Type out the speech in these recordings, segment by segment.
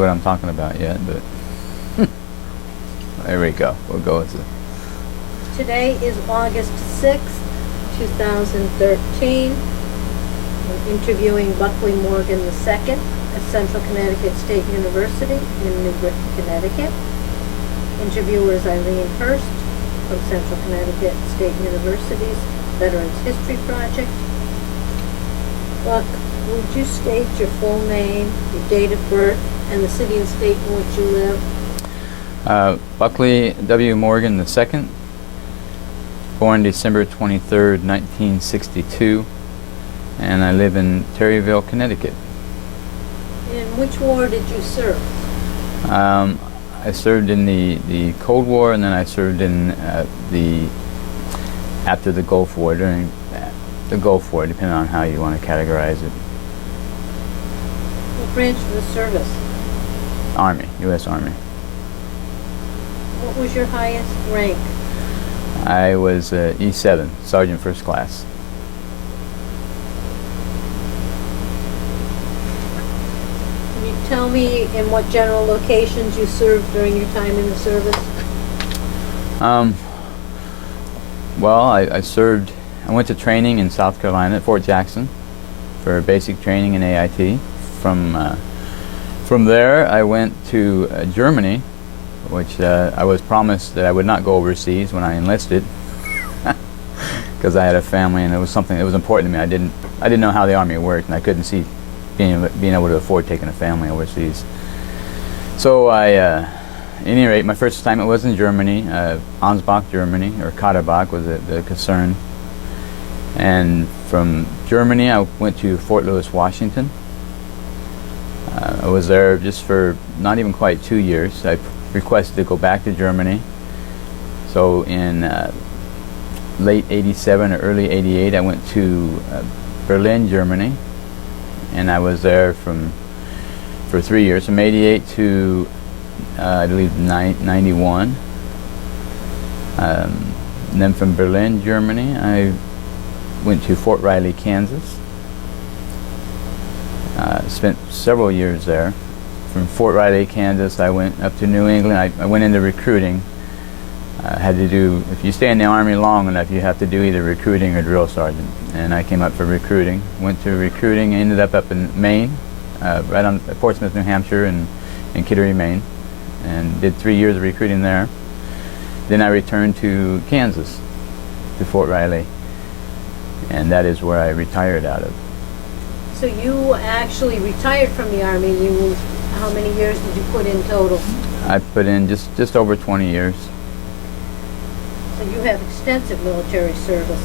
what I'm talking about yet, but there we go. We'll go with it. Today is August 6th, 2013. I'm interviewing Buckley Morgan II at Central Connecticut State University in New Britain, Connecticut. Interviewer is Eileen Hurst from Central Connecticut State University's Veterans History Project. Buck, would you state your full name, your date of birth, and the city and state in which you live? Buckley W Morgan II, born December 23rd, 1962, and I live in Terryville, Connecticut. In which war did you serve? I served in the Cold War, and then I served in after the Gulf War, during the Gulf War, depending on how you want to categorize it. What branch of the service? Army, U.S. Army. What was your highest rank? I was E7, Sergeant First Class. Can you tell me in what general locations you served during your time in the service? Well, I went to training in South Carolina at Fort Jackson for basic training in AIT. From there, I went to Germany, which I was promised that I would not go overseas when I enlisted, because I had a family and it was something that was important to me. I didn't know how the Army worked, and I couldn't see being able to afford taking a family overseas. So at any rate, my first assignment was in Germany, Ansbach, Germany, or Kaderbach was the concern. And from Germany, I went to Fort Lewis, Washington. I was there just for not even quite 2 years. I requested to go back to Germany. So in late '87 or early '88, I went to Berlin, Germany, and I was there for 3 years, from '88 to I believe '91. And then from Berlin, Germany, I went to Fort Riley, Kansas. Spent several years there. From Fort Riley, Kansas, I went up to New England. I went into recruiting. Had to do, if you stay in the Army long enough, you have to do either recruiting or drill sergeant. And I came up for recruiting. Went to recruiting, ended up in Maine, right on Portsmouth, New Hampshire, and Kittery, Maine, and did 3 years of recruiting there. Then I returned to Kansas, to Fort Riley, and that is where I retired out of. So you actually retired from the Army. How many years did you put in total? I put in just over 20 years. So you have extensive military service.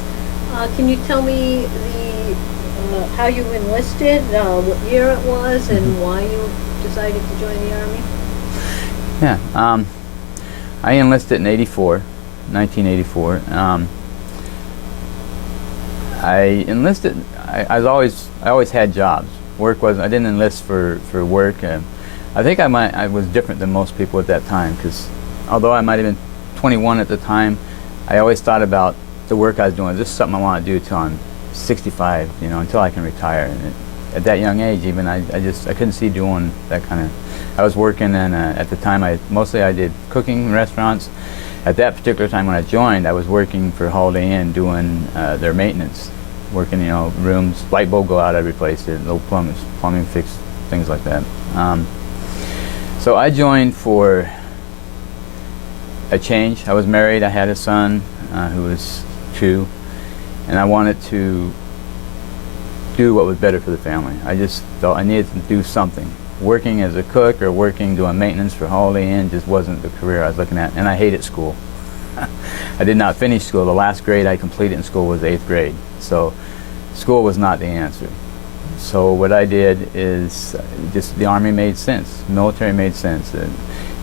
Can you tell me how you enlisted, what year it was, and why you decided to join the Army? Yeah, I enlisted in 1984. I enlisted. I always had jobs. Work was. I didn't enlist for work. I think I was different than most people at that time, because although I might have been 21 at the time, I always thought about the work I was doing. This is something I want to do till I'm 65, until I can retire. And at that young age, even I couldn't see doing that kind of. I was working, and at the time I did cooking in restaurants. At that particular time when I joined, I was working for Holiday Inn doing their maintenance, working rooms, light bulb go out, I replaced it, little plumbing fix, things like that. So I joined for a change. I was married, I had a son who was 2, and I wanted to do what was better for the family. I just felt I needed to do something. Working as a cook or doing maintenance for Holiday Inn just wasn't the career I was looking at, and I hated school. I did not finish school. The last grade I completed in school was 8th grade, so school was not the answer. So what I did is just the Army made sense, military made sense.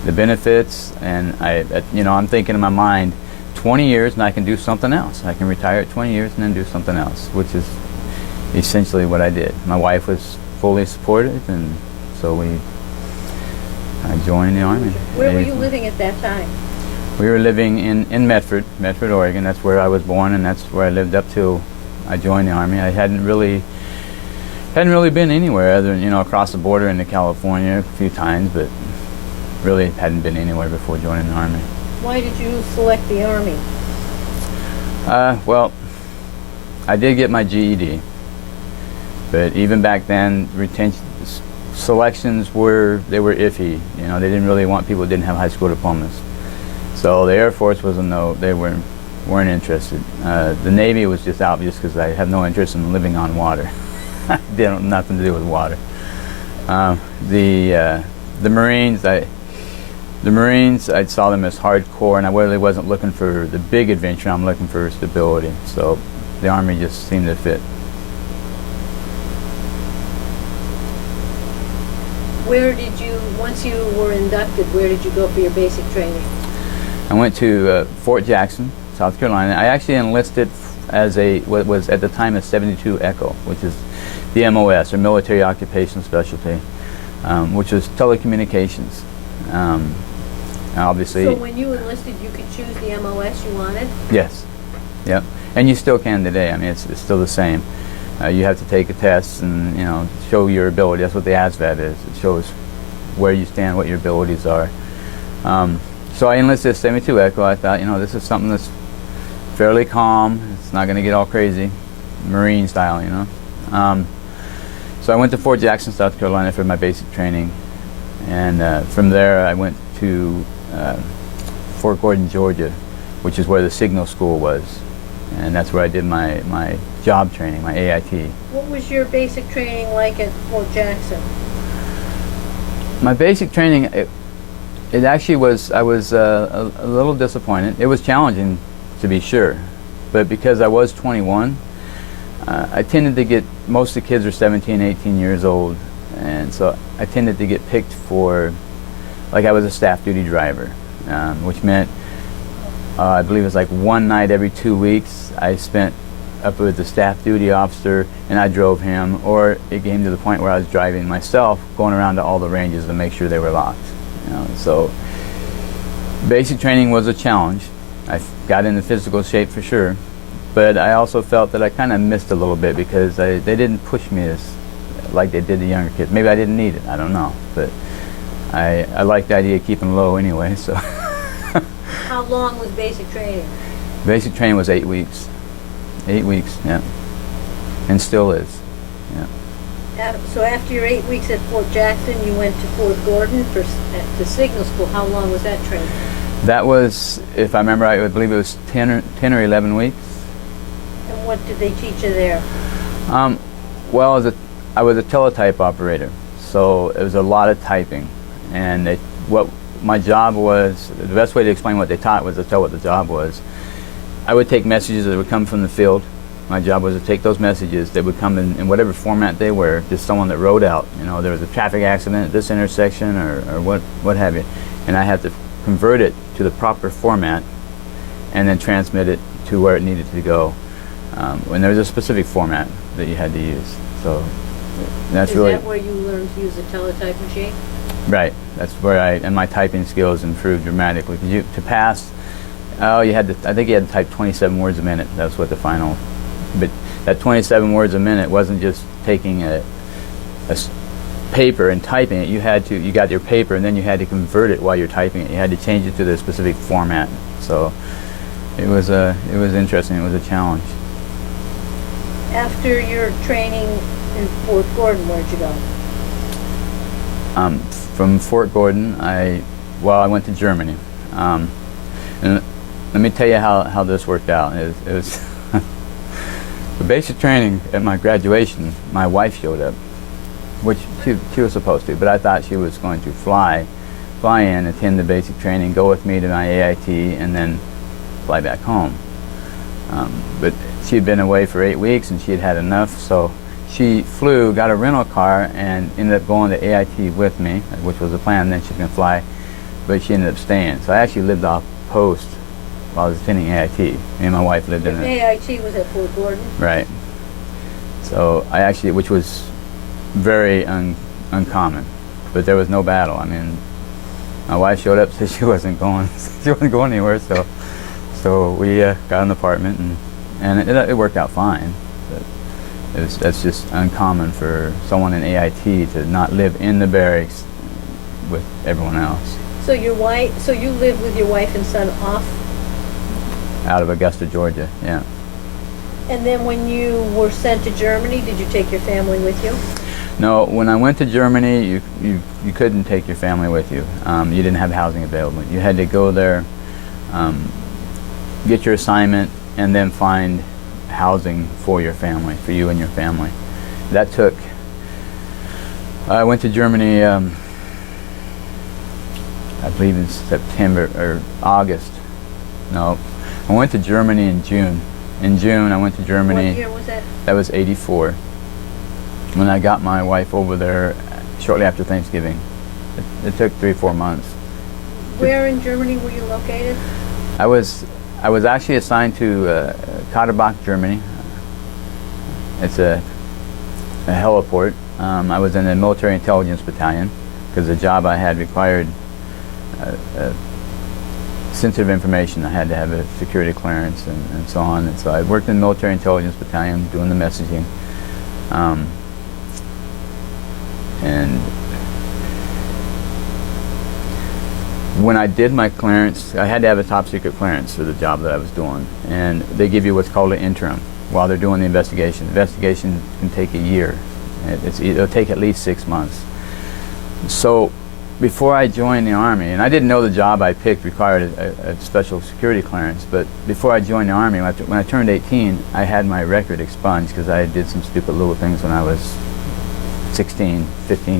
The benefits, and I'm thinking in my mind, 20 years and I can do something else. I can retire at 20 years and then do something else, which is essentially what I did. My wife was fully supportive, and so I joined the Army. Where were you living at that time? We were living in Medford, Oregon. That's where I was born, and that's where I lived up till I joined the Army. I hadn't really Hadn't really been anywhere other than, across the border into California a few times, but really hadn't been anywhere before joining the Army. Why did you select the Army? Well, I did get my GED, but even back then, selections were iffy. They didn't really want people who didn't have high school diplomas. So the Air Force was a no. They weren't interested. The Navy was just obvious because I have no interest in living on water. They don't nothing to do with water. The Marines, I saw them as hardcore, and I really wasn't looking for the big adventure. I'm looking for stability. So the Army just seemed to fit. Where did you, once you were inducted, where did you go for your basic training? I went to Fort Jackson, South Carolina. I actually enlisted as what was at the time a 72 Echo, which is the MOS, or Military Occupational Specialty, which was telecommunications. Obviously. So when you enlisted, you could choose the MOS you wanted? Yes. Yep. And you still can today. I mean, it's still the same. You have to take a test and show your ability. That's what the ASVAB is. It shows where you stand, what your abilities are. So I enlisted 72 Echo. I thought, this is something that's fairly calm. It's not going to get all crazy, Marine style, So I went to Fort Jackson, South Carolina for my basic training, and from there I went to Fort Gordon, Georgia, which is where the signal school was, and that's where I did my job training, my AIT. What was your basic training like at Fort Jackson? My basic training, it actually was, I was a little disappointed. It was challenging, to be sure, but because I was 21, I tended to get, most of the kids are 17, 18 years old, and so I tended to get picked for, like I was a staff duty driver, which meant, I believe it was like one night every 2 weeks, I spent up with the staff duty officer and I drove him, or it came to the point where I was driving myself, going around to all the ranges to make sure they were locked. So basic training was a challenge. I got into physical shape for sure, but I also felt that I kind of missed a little bit because they didn't push me like they did the younger kids. Maybe I didn't need it, I don't know, but I like the idea of keeping low anyway. So. How long was basic training? Basic training was 8 weeks. 8 weeks, yeah, and still is, yeah. So after your 8 weeks at Fort Jackson, you went to Fort Gordon for the signal school. How long was that training? That was, if I remember right, I believe it was 10 or 11 weeks. And what did they teach you there? Well, I was a teletype operator, so it was a lot of typing, and what my job was, the best way to explain what they taught was to tell what the job was. I would take messages that would come from the field. My job was to take those messages that would come in whatever format they were, just someone that wrote out, there was a traffic accident at this intersection or what have you, and I had to convert it to the proper format and then transmit it to where it needed to go. When there was a specific format that you had to use. So that's really... Is that where you learned to use a teletype machine? Right. That's where and my typing skills improved dramatically. To pass, I think you had to type 27 words a minute. That's what the final, but that 27 words a minute wasn't just taking a paper and typing it. You got your paper and then you had to convert it while you're typing it. You had to change it to the specific format. So it was interesting. It was a challenge. After your training in Fort Gordon, where'd you go? From Fort Gordon, I went to Germany. And let me tell you how this worked out. It was the basic training at my graduation. My wife showed up, which she was supposed to, but I thought she was going to fly in, attend the basic training, go with me to my AIT, and then fly back home. But she had been away for 8 weeks and she had had enough, so she flew, got a rental car, and ended up going to AIT with me, which was the plan. Then she was going to fly, but she ended up staying. So I actually lived off post while I was attending AIT. Me and my wife lived in it. AIT was at Fort Gordon? Right. So I actually, which was very uncommon, but there was no battle. I mean, my wife showed up, said she wasn't going anywhere, so we got an apartment, and it worked out fine. But That's just uncommon for someone in AIT to not live in the barracks with everyone else. So you lived with your wife and son off? Out of Augusta, Georgia, yeah. And then when you were sent to Germany, did you take your family with you? No, when I went to Germany, you couldn't take your family with you. You didn't have housing available. You had to go there, get your assignment, and then find housing for your family, for you and your family. That took, I went to Germany, I believe in September or August. No, I went to Germany in June. In June, I went to Germany. What year was that? That was '84. When I got my wife over there shortly after Thanksgiving. It took 3 or 4 months. Where in Germany were you located? I was actually assigned to Kaderbach, Germany. It's a heliport. I was in the military intelligence battalion because the job I had required sensitive information. I had to have a security clearance and so on. And so I worked in the military intelligence battalion doing the messaging. And when I did my clearance, I had to have a top secret clearance for the job that I was doing. And they give you what's called an interim while they're doing the investigation. The investigation can take a year. It'll take at least 6 months. So before I joined the Army, and I didn't know the job I picked required a special security clearance, but before I joined the Army, when I turned 18, I had my record expunged because I did some stupid little things when I was 15,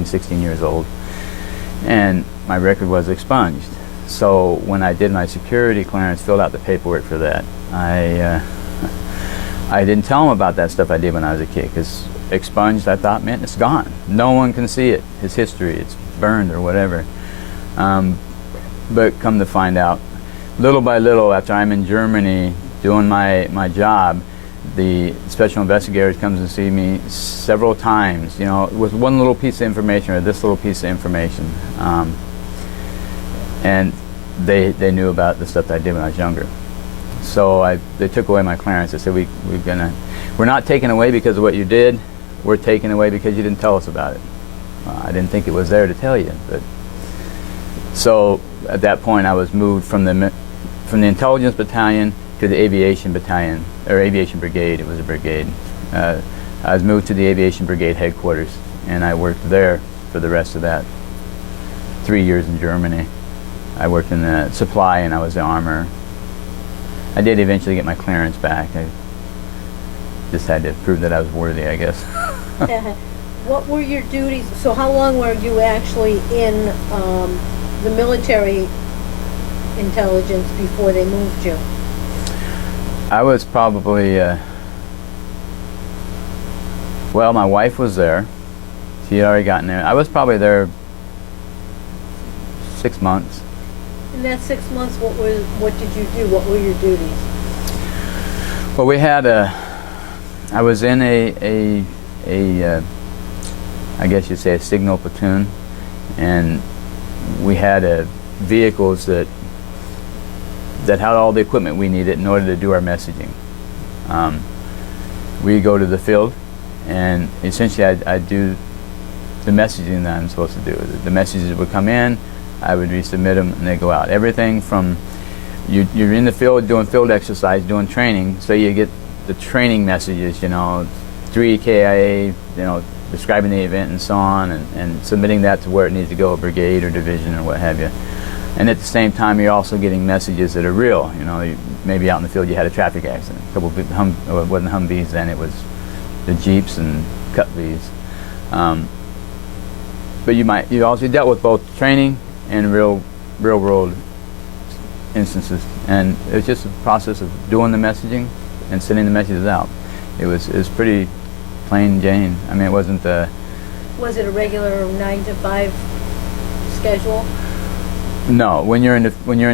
16 years old. And my record was expunged. So when I did my security clearance, filled out the paperwork for that, I didn't tell them about that stuff I did when I was a kid, because expunged, I thought, meant it's gone. No one can see it. It's history. It's burned or whatever. But come to find out, little by little, after I'm in Germany doing my job, the special investigator comes and see me several times, you know, with one little piece of information or this little piece of information. And they knew about the stuff that I did when I was younger. So they took away my clearance. They said, we're not taking away because of what you did. We're taking away because you didn't tell us about it. I didn't think it was there to tell you. But so at that point, I was moved from the intelligence battalion to the aviation battalion, or aviation brigade. It was a brigade. I was moved to the aviation brigade headquarters, and I worked there for the rest of that 3 years in Germany. I worked in the supply, and I was the armor. I did eventually get my clearance back. I just had to prove that I was worthy, I guess. What were your duties? So how long were you actually in the military intelligence before they moved you? I was probably, well, my wife was there. She had already gotten there. I was probably there 6 months. In that 6 months, what did you do? What were your duties? Well, we had I was in a I guess you'd say a signal platoon, and we had vehicles that had all the equipment we needed in order to do our messaging. We go to the field, and essentially I'd do the messaging that I'm supposed to do. The messages would come in, I would resubmit them, and they go out. Everything from you're in the field doing field exercise, doing training, so you get the training messages, you know, 3 KIA, you know, describing the event and so on, and submitting that to where it needs to go, a brigade or division or what have you. And at the same time, you're also getting messages that are real. You know, maybe out in the field you had a traffic accident. A couple of it wasn't Humvees then, it was the Jeeps and Cut-Vs. But you also dealt with both training and real world instances, and it was just a process of doing the messaging and sending the messages out. It was pretty plain Jane. I mean, it wasn't the. Was it a regular 9 to 5 schedule? No, when you're in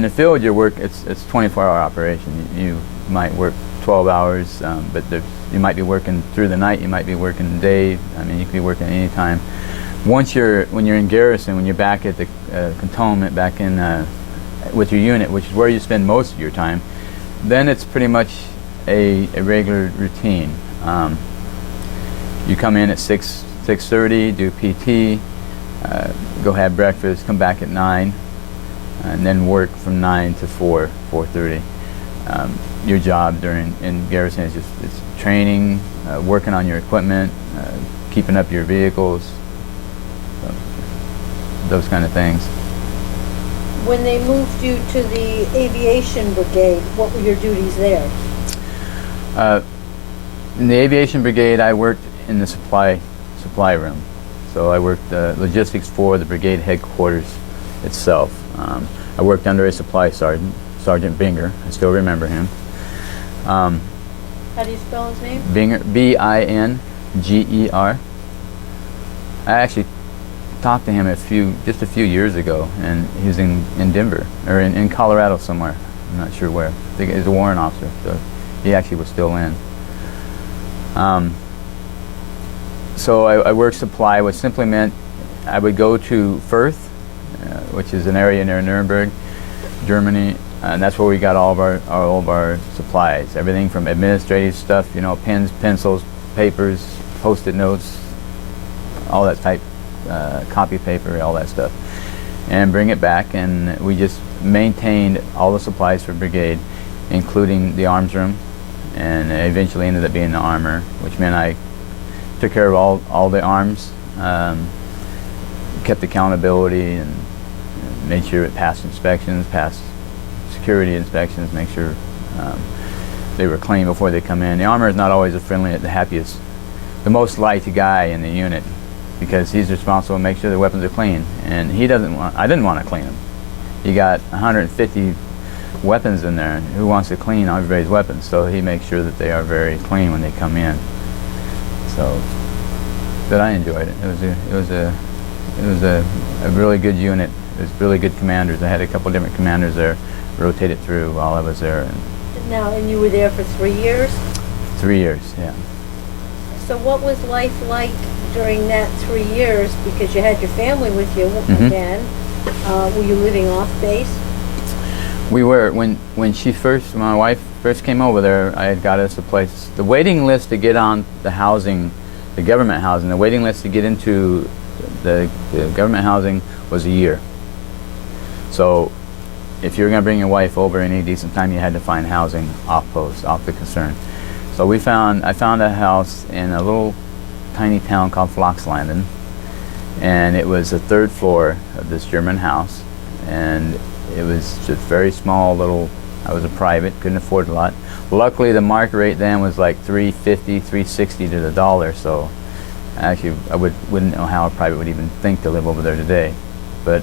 the field, your work it's 24-hour operation. You might work 12 hours, but you might be working through the night. You might be working day. I mean, you could be working any time. When you're in garrison, when you're back at the cantonment, back in with your unit, which is where you spend most of your time, then it's pretty much a regular routine. You come in at 6:30, do PT, go have breakfast, come back at 9, and then work from 9 to 4:30. Your job in garrison is just it's training, working on your equipment, keeping up your vehicles, those kind of things. When they moved you to the aviation brigade, what were your duties there? In the aviation brigade, I worked in the supply room. So I worked logistics for the brigade headquarters itself. I worked under a supply sergeant, Sergeant Binger. I still remember him. How do you spell his name? Binger, B-I-N-G-E-R. I actually talked to him just a few years ago, and he was in Denver, or in Colorado somewhere. I'm not sure where. I think he's a warrant officer, so he actually was still in. So I worked supply, which simply meant I would go to Fürth, which is an area near Nuremberg, Germany, and that's where we got all of our supplies. Everything from administrative stuff, you know, pens, pencils, papers, post-it notes, all that type, copy paper, all that stuff, and bring it back. And we just maintained all the supplies for brigade, including the arms room, and eventually ended up being the armor, which meant I took care of all the arms, kept accountability, and made sure it passed inspections, passed security inspections, make sure they were clean before they come in. The armor is not always the happiest, the most liked guy in the unit, because he's responsible to make sure the weapons are clean, and I didn't want to clean them. You got 150 weapons in there, and who wants to clean everybody's weapons? So he makes sure that they are very clean when they come in. So, but I enjoyed it. It was a really good unit. It was really good commanders. I had a couple different commanders there, rotated through while I was there. And you were there for 3 years? 3 years, yeah. So what was life like during that 3 years? Because you had your family with you again. Were you living off base? We were. When my wife first came over there, I had got us a place. The waiting list to get on the housing, the government housing, the waiting list to get into the government housing was a year. So if you were going to bring your wife over any decent time, you had to find housing off post, off the concern. So I found a house in a little tiny town called Floxlanden, and it was the 3rd floor of this German house, and it was just very small little. I was a private, couldn't afford a lot. Luckily, the market rate then was like $3.50, $3.60 to the dollar. So actually, I wouldn't know how a private would even think to live over there today. But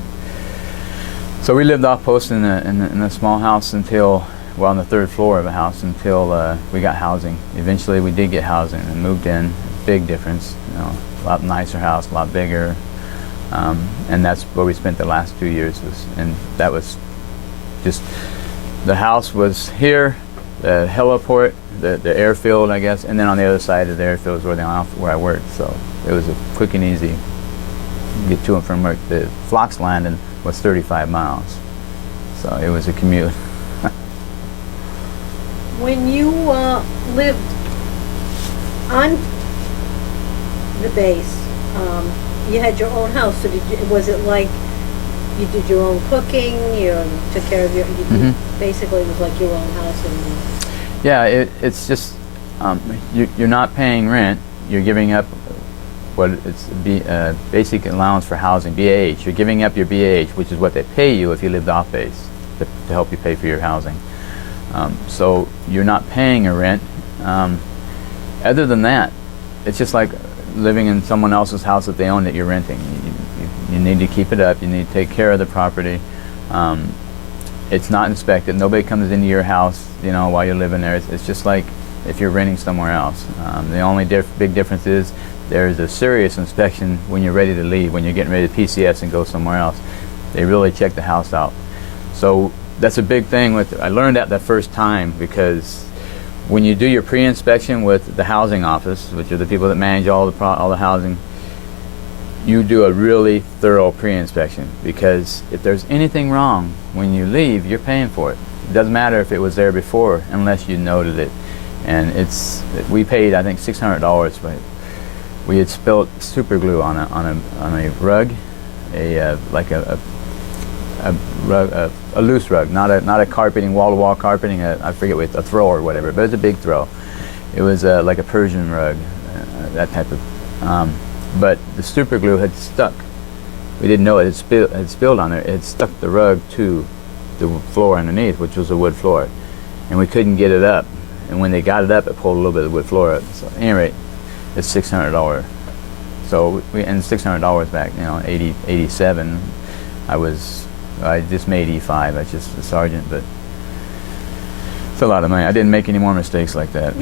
so we lived off post in a small house until, well, on the 3rd floor of a house until we got housing. Eventually, we did get housing and moved in. Big difference, you know, a lot nicer house, a lot bigger. And that's where we spent the last 2 years. And that was just, the house was here, the heliport, the airfield, I guess, and then on the other side of the airfield was where I worked. So it was a quick and easy get to and from work. The Floxlanden was 35 miles, so it was a commute. When you lived on the base, you had your own house. So was it like you did your own cooking? You took care of basically it was like your own house. And yeah, it's just you're not paying rent. You're giving up what it's basic allowance for housing, BAH. You're giving up your BAH, which is what they pay you if you lived off base to help you pay for your housing. So you're not paying a rent. Other than that, it's just like living in someone else's house that they own that you're renting. You need to keep it up. You need to take care of the property. It's not inspected. Nobody comes into your house, you know, while you're living there. It's just like if you're renting somewhere else. The only big difference is there's a serious inspection when you're ready to leave, when you're getting ready to PCS and go somewhere else. They really check the house out. So that's a big thing. I learned that the first time, because when you do your pre-inspection with the housing office, which are the people that manage all the housing, you do a really thorough pre-inspection, because if there's anything wrong when you leave, you're paying for it. It doesn't matter if it was there before, unless you noted it. And we paid, I think, $600 we had spilled super glue on a rug, like a rug, a loose rug, not a carpeting, wall-to-wall carpeting. I forget what, a throw or whatever, but it was a big throw. It was like a Persian rug, that type of. But the super glue had stuck. We didn't know it had spilled on there. It had stuck the rug to the floor underneath, which was a wood floor, and we couldn't get it up. And when they got it up, it pulled a little bit of the wood floor up. So at any rate, it's $600. So and $600 back, 87. I just made E5. That's just a sergeant, but it's a lot of money. I didn't make any more mistakes like that.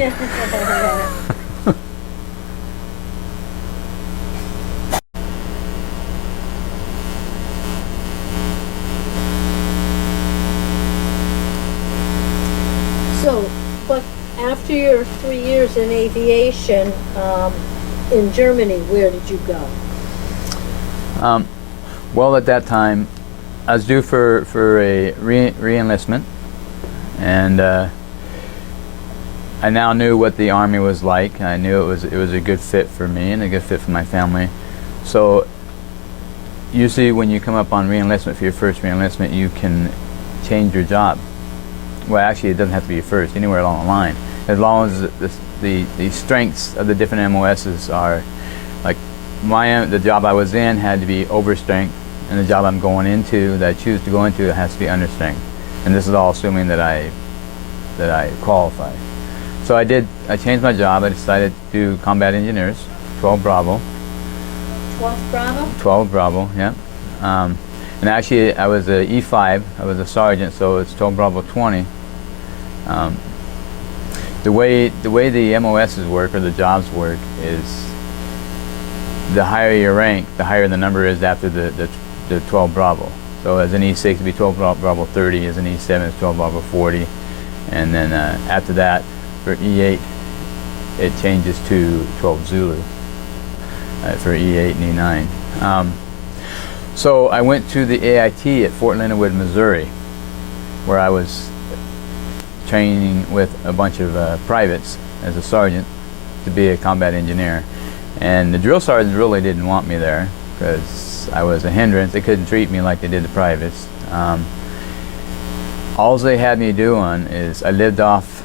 So, but after your 3 years in aviation, in Germany, where did you go? Well, at that time, I was due for a re-enlistment, and I now knew what the Army was like. I knew it was a good fit for me and a good fit for my family. So usually when you come up on re-enlistment for your first re-enlistment, you can change your job. Well, actually, it doesn't have to be your first, anywhere along the line. As long as the strengths of the different MOSs are, like the job I was in had to be overstrength, and the job I'm going into, that I choose to go into, it has to be understrength. And this is all assuming that I qualify. So I changed my job. I decided to do combat engineers, 12 Bravo. 12th Bravo? 12 Bravo, yeah. And actually, I was a E5. I was a sergeant, so it's 12 Bravo 20. The way the MOSs work, or the jobs work, is the higher your rank, the higher the number is after the 12 Bravo. So as an E6, it'd be 12 Bravo 30. As an E7, it's 12 Bravo 40. And then after that, for E8, it changes to 12 Zulu for E8 and E9. So I went to the AIT at Fort Leonard Wood, Missouri, where I was training with a bunch of privates as a sergeant to be a combat engineer. And the drill sergeants really didn't want me there because I was a hindrance. They couldn't treat me like they did the privates. All they had me doing is I lived off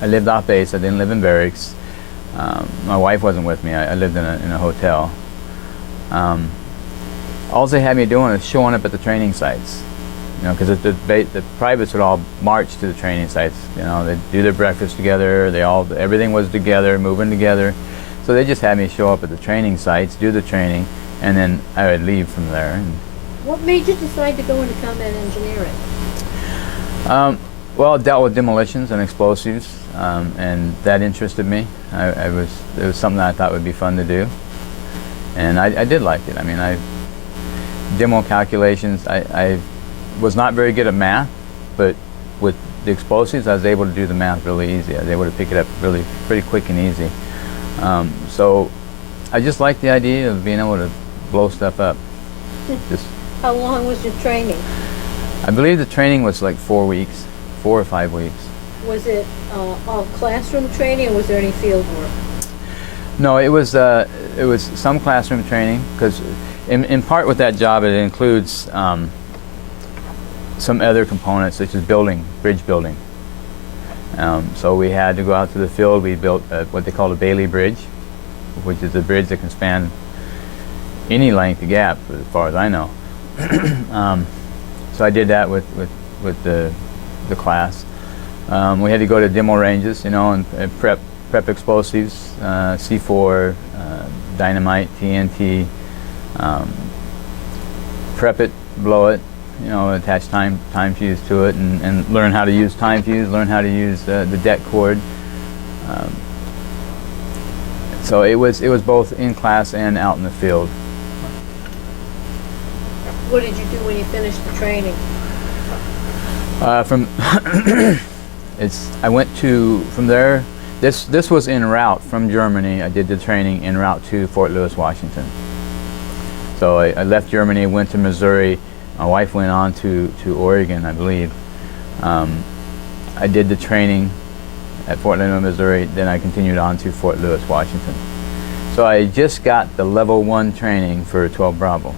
base. I didn't live in barracks. My wife wasn't with me. I lived in a hotel. All they had me doing is showing up at the training sites, because the privates would all march to the training sites. They'd do their breakfast together. Everything was together, moving together. So they just had me show up at the training sites, do the training, and then I would leave from there. What made you decide to go into combat engineering? Well, it dealt with demolitions and explosives, and that interested me. It was something that I thought would be fun to do, and I did like it. I mean, demo calculations. I was not very good at math, but with the explosives, I was able to do the math really easy. I was able to pick it up pretty quick and easy. So I just liked the idea of being able to blow stuff up. How long was your training? I believe the training was like 4 weeks, 4 or 5 weeks. Was it all classroom training, or was there any field work? No, it was some classroom training, because in part with that job it includes some other components such as bridge building. So we had to go out to the field. We built what they call a Bailey Bridge, which is a bridge that can span any length of gap, as far as I know. So I did that with the class. We had to go to demo ranges, and prep explosives, C4, dynamite, TNT, prep it, blow it, attach time fuse to it, and learn how to use time fuse, learn how to use the det cord. So it was both in class and out in the field. What did you do when you finished the training? I went from there. This was en route from Germany. I did the training en route to Fort Lewis, Washington. So I left Germany, went to Missouri. My wife went on to Oregon, I believe. I did the training at Fort Leonard, Missouri. Then I continued on to Fort Lewis, Washington. So I just got the level 1 training for 12 Bravo.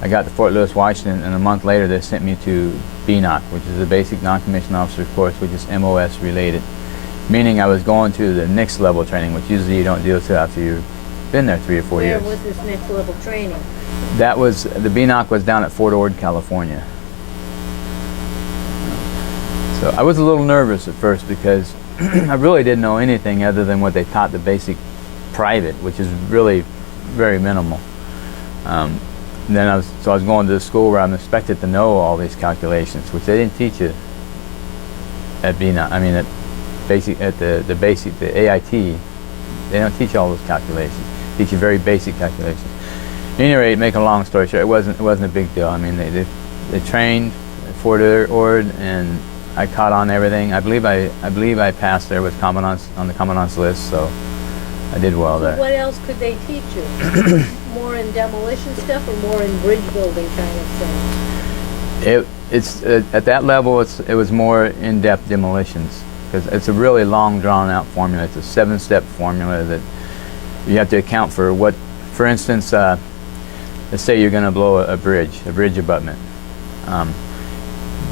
I got to Fort Lewis, Washington, and a month later they sent me to BNOC, which is a basic non-commissioned officer course, which is MOS related. Meaning I was going to the next level training, which usually you don't do until after you've been there 3 or 4 years. Where was this next level training? That was, the BNOC was down at Fort Ord, California. So I was a little nervous at first because I really didn't know anything other than what they taught the basic private, which is really very minimal. Then I was going to the school where I'm expected to know all these calculations, which they didn't teach you at BNOC. I mean, at the AIT, they don't teach you all those calculations. They teach you very basic calculations. At any rate, make a long story short, it wasn't a big deal. I mean, they trained at Fort Ord, and I caught on everything. I believe I passed there with commandants on the commandant's list, so I did well there. What else could they teach you? More in demolition stuff, or more in bridge building kind of thing? It's at that level. It was more in-depth demolitions, because it's a really long, drawn-out formula. It's a 7-step formula that you have to account for. What, for instance, let's say you're going to blow a bridge abutment.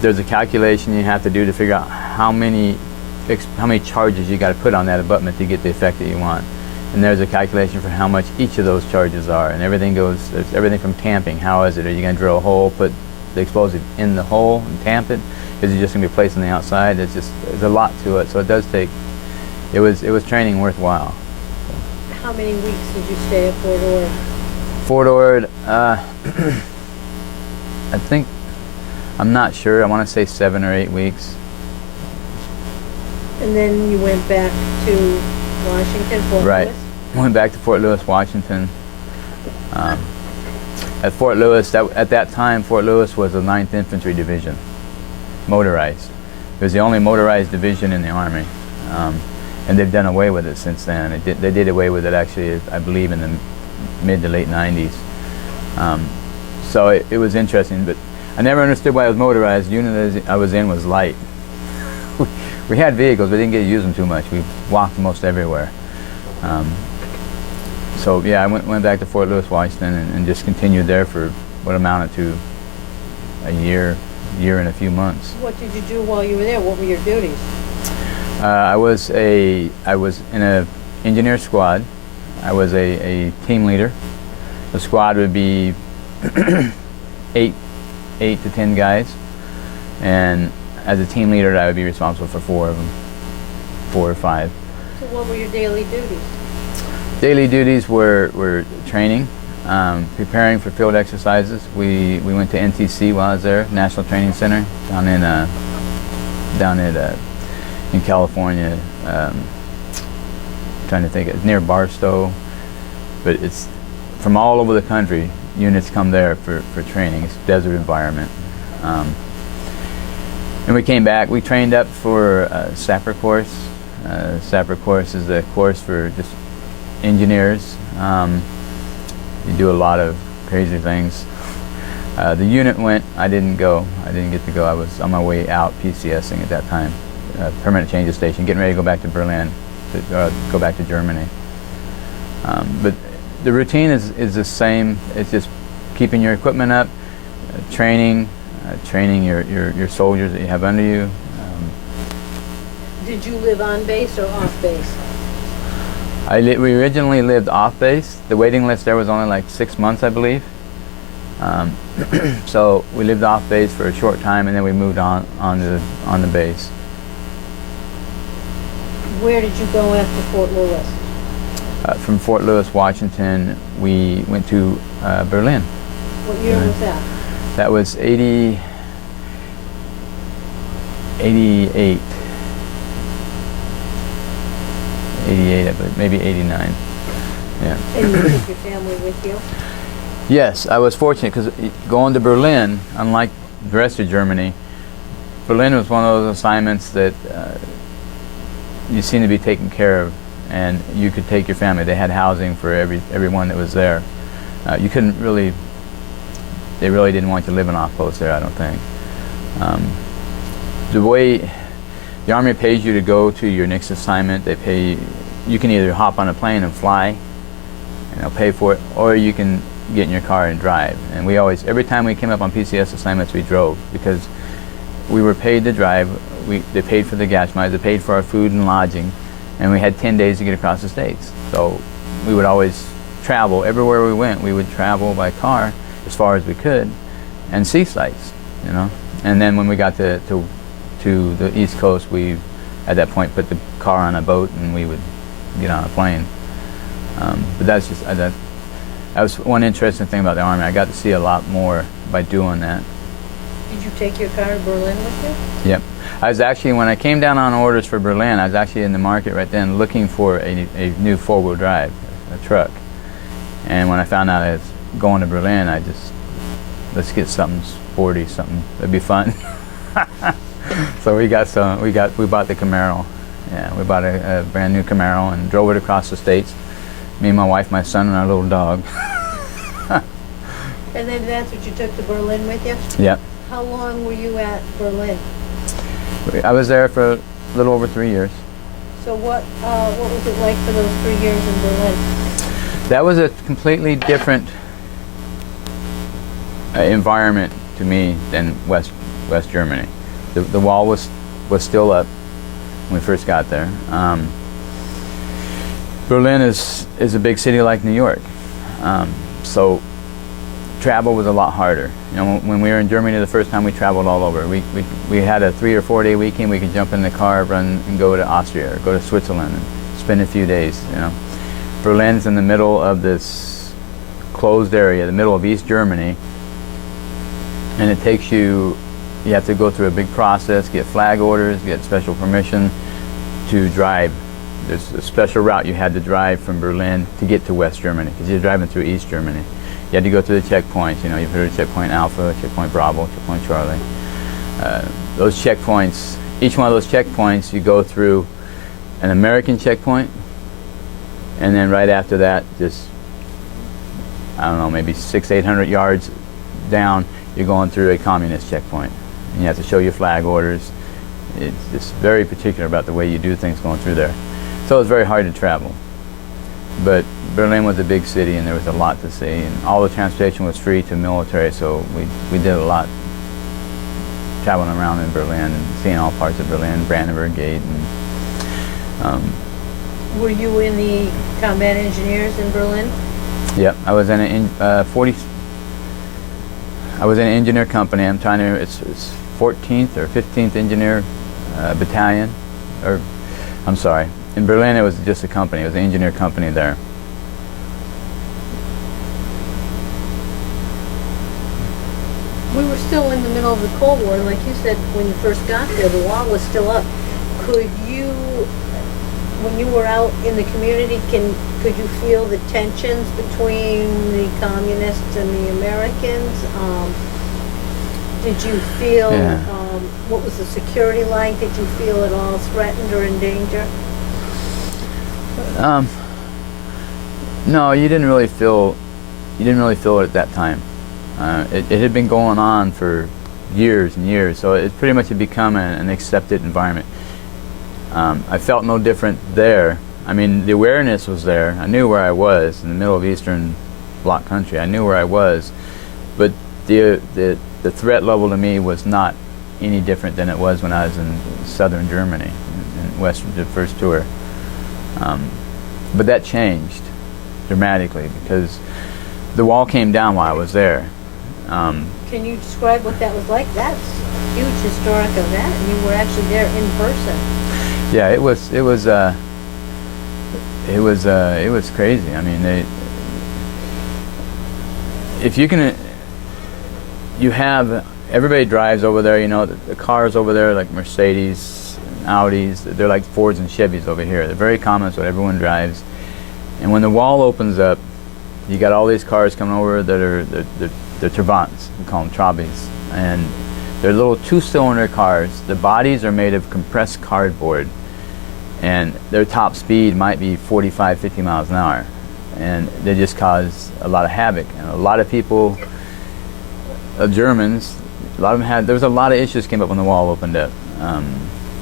There's a calculation you have to do to figure out how many charges you got to put on that abutment to get the effect that you want. And there's a calculation for how much each of those charges are. And everything goes, there's everything from tamping. How is it? Are you going to drill a hole, put the explosive in the hole and tamp it? Is it just going to be placed on the outside? There's a lot to it. So it does take, it was training worthwhile. How many weeks did you stay at Fort Ord? Fort Ord, I think, I'm not sure. I want to say 7 or 8 weeks. And then you went back to Washington, Fort Right. Lewis? Went back to Fort Lewis, Washington. At Fort Lewis, at that time, Fort Lewis was the 9th Infantry Division, motorized. It was the only motorized division in the Army. And they've done away with it since then. They did away with it actually, I believe, in the mid to late 90s. So it was interesting, but I never understood why it was motorized. The unit I was in was light. We had vehicles, but didn't get to use them too much. We walked most everywhere. So yeah, I went back to Fort Lewis, Washington, and just continued there for what amounted to a year and a few months. What did you do while you were there? What were your duties? I was in a engineer squad. I was a team leader. The squad would be 8 to 10 guys, and as a team leader, I would be responsible for 4 of them, 4 or 5. So what were your daily duties? Daily duties were training, preparing for field exercises. We went to NTC while I was there, National Training Center, down in California. Trying to think, it's near Barstow, but it's from all over the country. Units come there for training. It's a desert environment. And we came back. We trained up for Sapper course. Sapper course is a course for just engineers. You do a lot of crazy things. The unit went. I didn't go. I didn't get to go. I was on my way out PCSing at that time. Permanent change of station, getting ready to go back to Berlin, to go back to Germany. But the routine is the same. It's just keeping your equipment up, training your soldiers that you have under you. Did you live on base or off base? We originally lived off base. The waiting list there was only like 6 months, I believe. So we lived off base for a short time, and then we moved on the base. Where did you go after Fort Lewis? From Fort Lewis, Washington, we went to Berlin. What year was that? That was 88. I believe, maybe 89. Yeah. And you took your family with you? Yes, I was fortunate because going to Berlin, unlike the rest of Germany, Berlin was one of those assignments that you seemed to be taken care of, and you could take your family. They had housing for everyone that was there. You couldn't really, they really didn't want you living off post there, I don't think. The way the Army pays you to go to your next assignment, they pay you can either hop on a plane and fly pay for it, or you can get in your car and drive. And we always, every time we came up on PCS assignments, we drove because we were paid to drive. They paid for the gas mileage, they paid for our food and lodging, and we had 10 days to get across the states. So we would always travel. Everywhere we went, we would travel by car as far as we could and see sights, And then when we got to the East Coast, we, at that point, put the car on a boat and we would get on a plane. But that's just, that was one interesting thing about the Army. I got to see a lot more by doing that. Did you take your car to Berlin with you? Yep. I was actually, when I came down on orders for Berlin, I was actually in the market right then looking for a new four-wheel drive, a truck. And when I found out I was going to Berlin, I just, let's get something sporty, something that'd be fun. So we bought the Camaro. Yeah, we bought a brand new Camaro and drove it across the states. Me, my wife, my son, and our little dog. And then that's what you took to Berlin with you? Yep. How long were you at Berlin? I was there for a little over 3 years. So what was it like for those 3 years in Berlin? That was a completely different environment to me than West Germany. The wall was still up when we first got there. Berlin is a big city like New York, so travel was a lot harder. When we were in Germany the first time, we traveled all over. We had a 3 or 4 day weekend. We could jump in the car, run, and go to Austria or go to Switzerland and spend a few days. Berlin's in the middle of this closed area, the middle of East Germany, and it takes you have to go through a big process, get flag orders, get special permission to drive. There's a special route you had to drive from Berlin to get to West Germany because you're driving through East Germany. You had to go through the checkpoints. You've heard of checkpoint Alpha, checkpoint Bravo, checkpoint Charlie. Those checkpoints, each one of those checkpoints, you go through an American checkpoint, and then right after that, just, I don't know, maybe 600-800 yards down, you're going through a communist checkpoint. And you have to show your flag orders. It's just very particular about the way you do things going through there. So it's very hard to travel. But Berlin was a big city and there was a lot to see, and all the transportation was free to military, so we did a lot traveling around in Berlin and seeing all parts of Berlin, Brandenburg Gate. And, were you in the combat engineers in Berlin? Yep, I was in I was in an engineer company. I'm trying to, it's 14th or 15th engineer battalion, or I'm sorry. In Berlin, it was just a company. It was an engineer company there. We were still in the middle of the Cold War, and like you said, when you first got there, the wall was still up. Could you, when you were out in the community, could you feel the tensions between the communists and the Americans? Did you feel, what was the security like? Did you feel at all threatened or in danger? No, you didn't really feel it at that time. It had been going on for years and years, so it pretty much had become an accepted environment. I felt no different there. I mean, the awareness was there. I knew where I was in the middle of Eastern Bloc country. I knew where I was, but the threat level to me was not any different than it was when I was in southern Germany, in the first tour. But that changed dramatically because the wall came down while I was there. Can you describe what that was like? That's a huge historic event, and you were actually there in person. Yeah, it was crazy. I mean, if you can, everybody drives over there. The cars over there, like Mercedes, Audis, they're like Fords and Chevys over here. They're very common, so everyone drives. And when the wall opens up, you got all these cars coming over that are they're Trabants. We call them Trabis, and they're little two-cylinder cars. The bodies are made of compressed cardboard, and their top speed might be 45, 50 miles an hour, and they just cause a lot of havoc. And a lot of people, Germans, a lot of them there was a lot of issues came up when the wall opened up.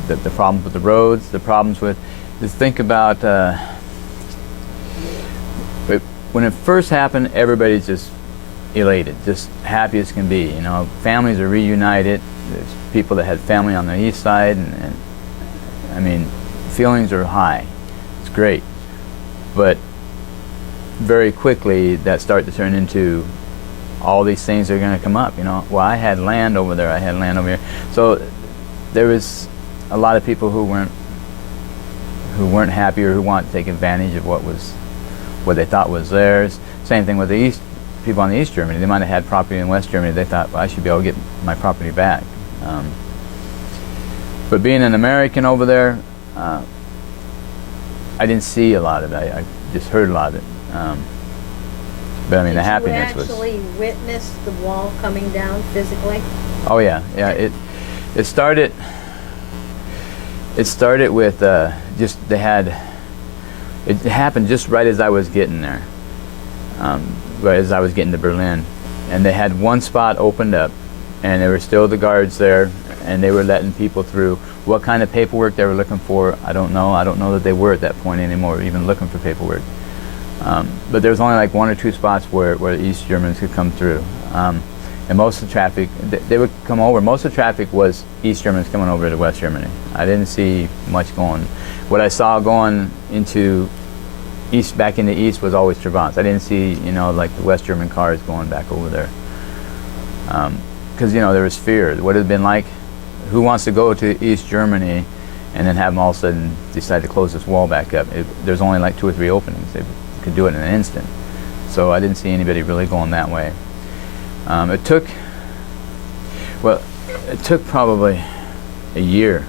The problems with the roads, the problems with, just think about, when it first happened, everybody's just elated, just happy as can be. You know, families are reunited. There's people that had family on the east side, and I mean, feelings are high. It's great, but very quickly that started to turn into all these things that are going to come up. You know, well, I had land over there, I had land over here, so there was a lot of people who weren't happy or who wanted to take advantage of what they thought was theirs. Same thing with the East people on the East Germany. They might have had property in West Germany. They thought, well, I should be able to get my property back. But being an American over there, I didn't see a lot of it. I just heard a lot of it. But I mean, the happiness was. Did you actually witness the wall coming down physically? Oh yeah, yeah. It started. It started with just they had. It happened just right as I was getting there, right as I was getting to Berlin, and they had one spot opened up, and there were still the guards there, and they were letting people through. What kind of paperwork they were looking for, I don't know. I don't know that they were at that point anymore, even looking for paperwork. But there was only like 1 or 2 spots where the East Germans could come through. And most of the traffic, they would come over. Most of the traffic was East Germans coming over to West Germany. I didn't see much going. What I saw going into east, back into East, was always Trabants. I didn't see, you know, like the West German cars going back over there. Because, you know, there was fear. What it had been like, who wants to go to East Germany and then have them all of a sudden decide to close this wall back up? There's only like 2 or 3 openings. They could do it in an instant. So I didn't see anybody really going that way. It took probably a year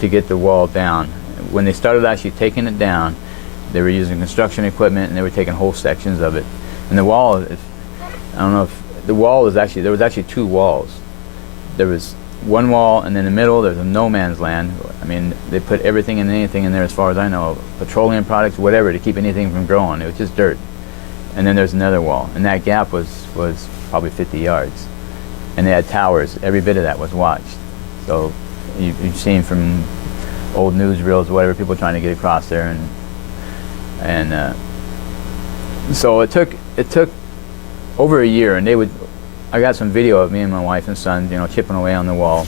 to get the wall down. When they started actually taking it down, they were using construction equipment and they were taking whole sections of it. And the wall, I don't know if the wall was actually, there was actually 2 walls. There was one wall, and in the middle there's a no man's land. I mean, they put everything and anything in there, as far as I know, petroleum products, whatever, to keep anything from growing. It was just dirt. And then there's another wall, and that gap was probably 50 yards. And they had towers. Every bit of that was watched. So you've seen from old newsreels, whatever, people trying to get across there, and so it took over a year, and I got some video of me and my wife and son, you know, chipping away on the wall,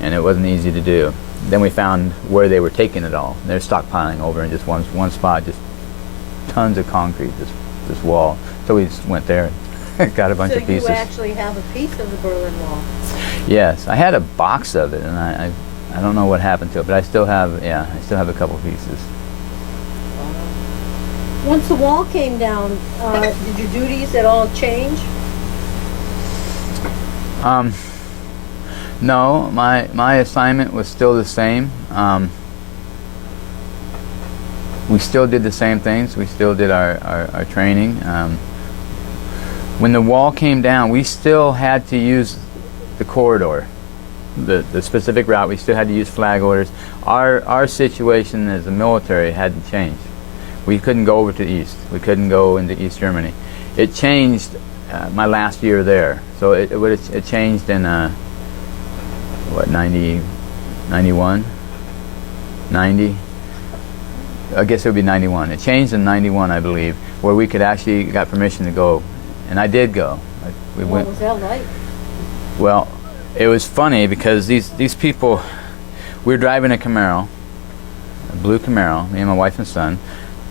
and it wasn't easy to do. Then we found where they were taking it all. They're stockpiling over in just one spot, just tons of concrete, this wall. So we just went there and got a bunch of pieces. So you actually have a piece of the Berlin Wall? Yes, I had a box of it, and I don't know what happened to it, but I still have a couple pieces. Once the wall came down, did your duties at all change? No, my assignment was still the same. We still did the same things. We still did our training. When the wall came down, we still had to use the corridor, the specific route. We still had to use flag orders. Our situation as a military hadn't changed. We couldn't go over to the east. We couldn't go into East Germany. It changed my last year there. So it changed in what, 90, 91, 90? I guess it would be 91. It changed in 91, I believe, where we could actually got permission to go, and I did go. What was that like? Well, it was funny because these people, we were driving a Camaro, a blue Camaro, me and my wife and son,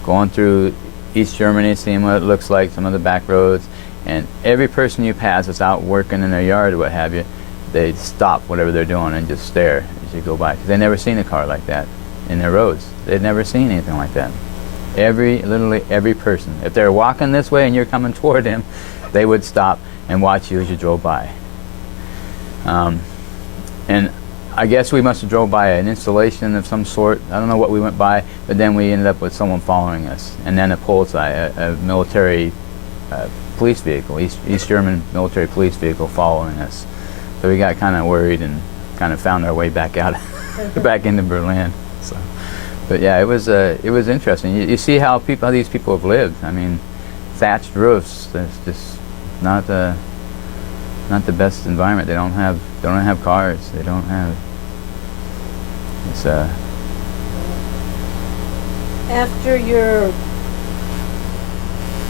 going through East Germany, seeing what it looks like, some of the back roads, and every person you pass that's out working in their yard or what have you, they stop whatever they're doing and just stare as you go by, because they'd never seen a car like that in their roads. They'd never seen anything like that. Literally every person. If they're walking this way and you're coming toward them, they would stop and watch you as you drove by. And I guess we must have drove by an installation of some sort. I don't know what we went by, but then we ended up with someone following us, and then a Polizei, a military police vehicle, East German military police vehicle following us. So we got kind of worried and kind of found our way back out, back into Berlin. So, but yeah, it was interesting. You see how these people have lived. I mean, thatched roofs. It's just not the best environment. They don't have cars. They don't have. It's After your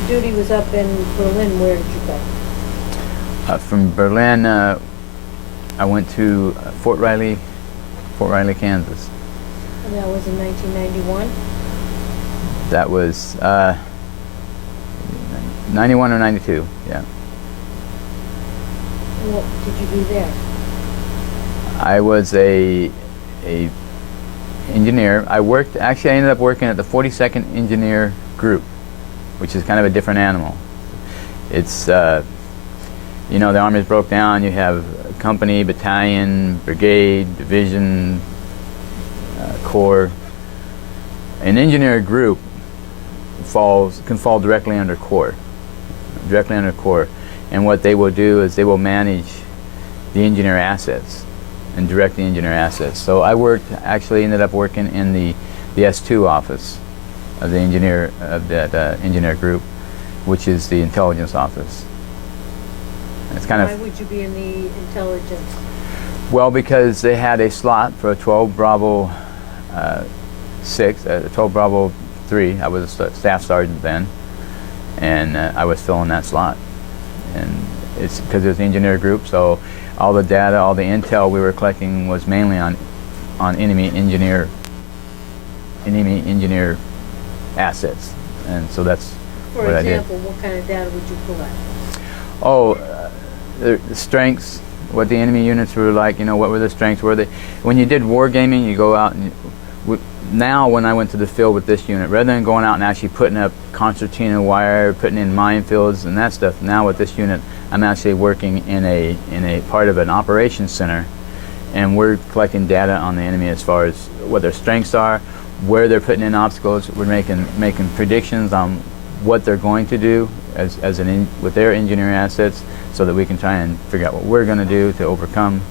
duty was up in Berlin, where did you go? From Berlin, I went to Fort Riley, Kansas. And that was in 1991? That was 91 or 92, yeah. And what did you do there? I was a engineer. I ended up working at the 42nd Engineer Group, which is kind of a different animal. It's, you know, the Army's broke down. You have company, battalion, brigade, division, corps. An engineer group can fall directly under corps. And what they will do is they will manage the engineer assets and direct the engineer assets. So I ended up working in the S2 office of the engineer of that engineer group, which is the intelligence office. It's kind Why would you be in the intelligence? Well, because they had a slot for a 12 Bravo 12 Bravo 3. I was a staff sergeant then, and I was filling that slot. And it's because it was the engineer group, so all the data, all the intel we were collecting was mainly on enemy engineer assets, and so that's what I did. For example, what kind of data would you collect? Oh, the strengths, what the enemy units were like, you know, what were the strengths, when you did wargaming, you go out and, now when I went to the field with this unit, rather than going out and actually putting up concertina wire, putting in minefields and that stuff, now with this unit, I'm actually working in a part of an operations center, and we're collecting data on the enemy as far as what their strengths are, where they're putting in obstacles. We're making predictions on what they're going to do with their engineering assets, so that we can try and figure out what we're going to do to overcome.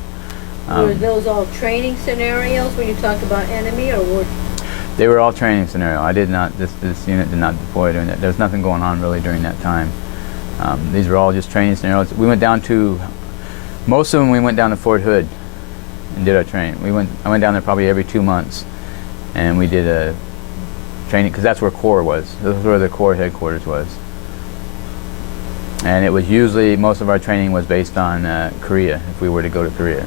Were those all training scenarios when you talk about enemy, or were? They were all training scenario. I did not. This unit did not deploy during that. There was nothing going on really during that time. These were all just training scenarios. We went down to most of them. We went down to Fort Hood and did our training. I went down there probably every 2 months, and we did a training because that's where Corps was. That's where the Corps headquarters was. And it was usually, most of our training was based on Korea, if we were to go to Korea.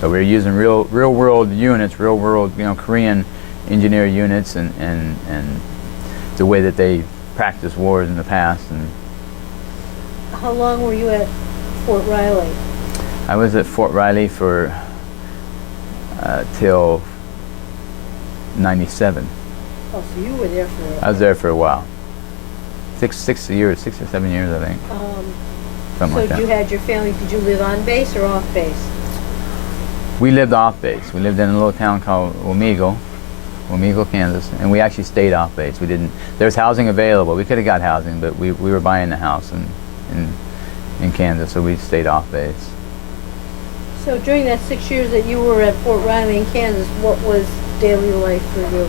So we were using real world units, real world, you know, Korean engineer units, and the way that they practiced wars in the past. And how long were you at Fort Riley? I was at Fort Riley for till '97. Oh, so you were there for a while. I was there for a while. 6 or 7 years, I think. Something like that. So you had your family, did you live on base or off base? We lived off base. We lived in a little town called Wamego, Kansas, and we actually stayed off base. There's housing available. We could have got housing, but we were buying the house in Kansas, so we stayed off base. So during that 6 years that you were at Fort Riley in Kansas, what was daily life for you?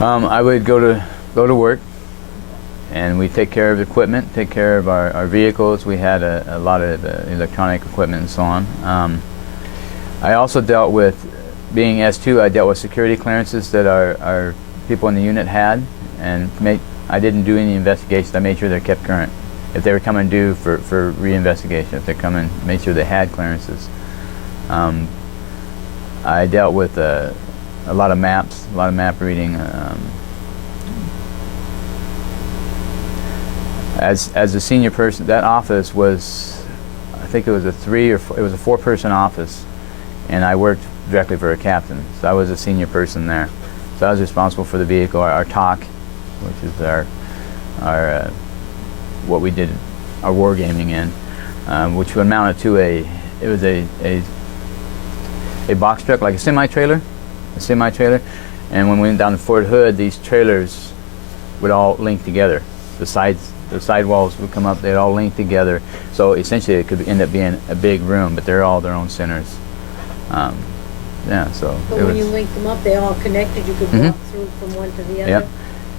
I would go to work, and we take care of the equipment, take care of our vehicles. We had a lot of electronic equipment and so on. I also dealt with, being S2, I dealt with security clearances that our people in the unit had, and I didn't do any investigations. I made sure they're kept current. If they were coming due for reinvestigation, if they're coming, made sure they had clearances. I dealt with a lot of maps, a lot of map reading. As a senior person, that office was, I think it was a 4-person office, and I worked directly for a captain. So I was a senior person there. So I was responsible for the vehicle, our TOC, which is our what we did our wargaming in, which amounted to a box truck, like a semi-trailer, and when we went down to Fort Hood, these trailers would all link together. The sidewalls would come up, they'd all link together. So essentially it could end up being a big room, but they're all their own centers. Yeah, so. But when you linked them up, they all connected, you could walk through from one to the other? Yep.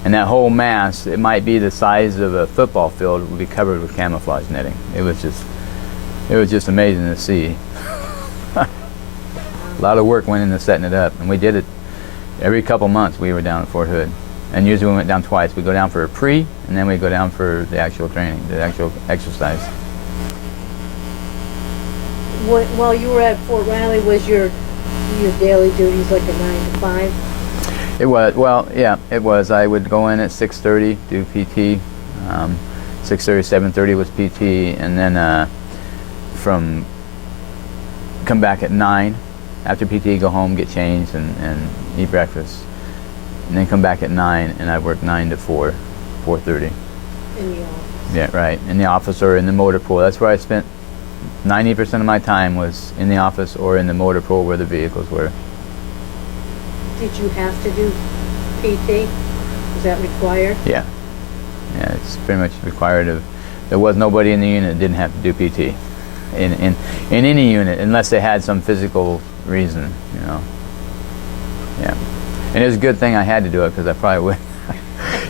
And that whole mass, it might be the size of a football field, would be covered with camouflage netting. It was just amazing to see. A lot of work went into setting it up, and we did it every couple months. We were down at Fort Hood. And usually we went down twice. We go down for a pre, and then we go down for the actual training, the actual exercise. While you were at Fort Riley, was your daily duties like a 9 to 5? It was, well, yeah, it was. I would go in at 6:30, do PT. 6:30, 7:30 was PT, and then come back at 9. After PT, go home, get changed, and eat breakfast. And then come back at 9, and I work 9 to 4, 4:30. In the office? Yeah, right. In the office or in the motor pool. That's where I spent 90% of my time, was in the office or in the motor pool where the vehicles were. Did you have to do PT? Was that required? Yeah. Yeah, it's pretty much required. There was nobody in the unit that didn't have to do PT. In any unit, unless they had some physical reason, you know. Yeah. And it was a good thing I had to do it, because I probably would.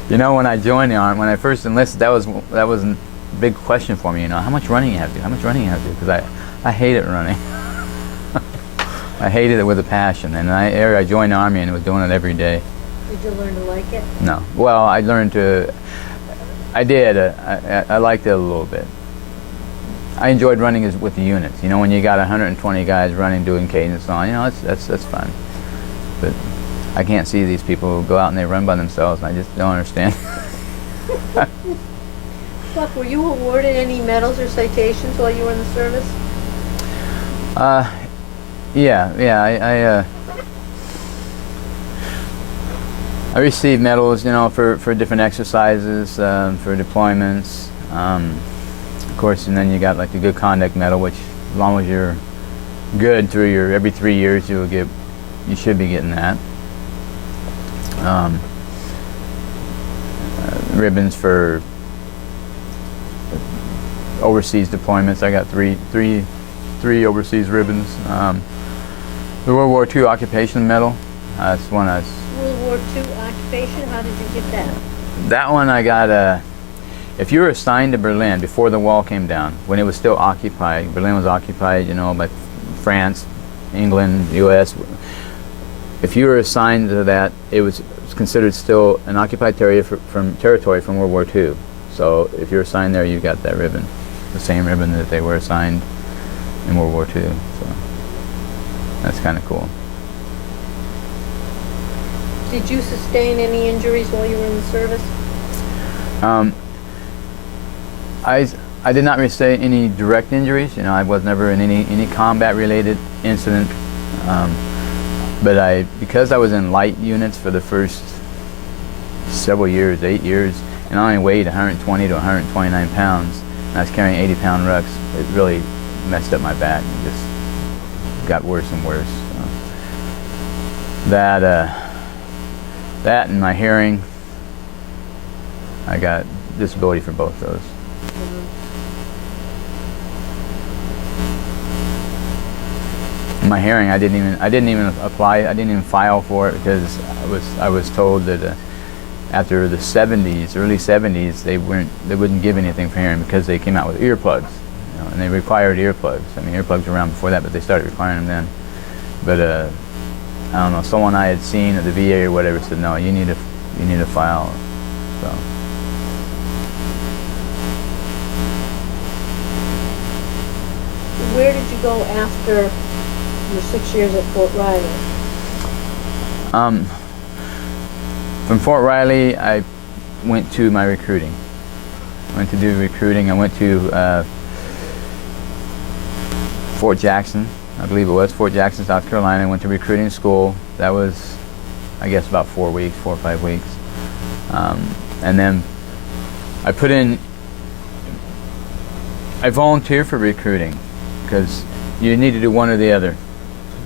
You know, when I joined the Army, when I first enlisted, that was a big question for me, you know, how much running you have to do, how much running you have to do, because I hated running. I hated it with a passion, and I joined the Army and was doing it every day. Did you learn to like it? No. Well, I learned to, I did, I liked it a little bit. I enjoyed running with the units, you know, when you got 120 guys running, doing cadence and all, you know, that's fun. But I can't see these people who go out and they run by themselves, and I just don't understand. Buck, were you awarded any medals or citations while you were in the service? Yeah. I received medals, you know, for different exercises, for deployments. Of course, and then you got like the Good Conduct Medal, which as long as you're good through every 3 years, you should be getting that. Ribbons for overseas deployments. I got three overseas ribbons. The World War II Occupation Medal. That's one I was. World War II occupation. How did you get that? That one I got. If you were assigned to Berlin before the wall came down, when it was still occupied, Berlin was occupied, you know, by France, England, U.S. If you were assigned to that, it was considered still an occupied territory from World War II. So if you're assigned there, you got that ribbon, the same ribbon that they were assigned in World War II. So that's kind of cool. Did you sustain any injuries while you were in the service? I did not receive any direct injuries. You know, I was never in any combat-related incident. But because I was in light units for the first several years, 8 years, and I only weighed 120 to 129 pounds, and I was carrying 80-pound rucks, it really messed up my back. It just got worse and worse. So that and my hearing, I got disability for both those. My hearing, I didn't even apply. I didn't even file for it, because I was told that after the 70s, early 70s, they wouldn't give anything for hearing, because they came out with earplugs, you know, and they required earplugs. I mean, earplugs were around before that, but they started requiring them then. But I don't know, someone I had seen at the VA or whatever said, no, you need to file. So. Where did you go after your 6 years at Fort Riley? From Fort Riley, I went to my recruiting. I went to do recruiting. I went to Fort Jackson, I believe it was, Fort Jackson, South Carolina. I went to recruiting school. That was, I guess, about 4 or 5 weeks. And then I volunteered for recruiting, because you need to do one or the other.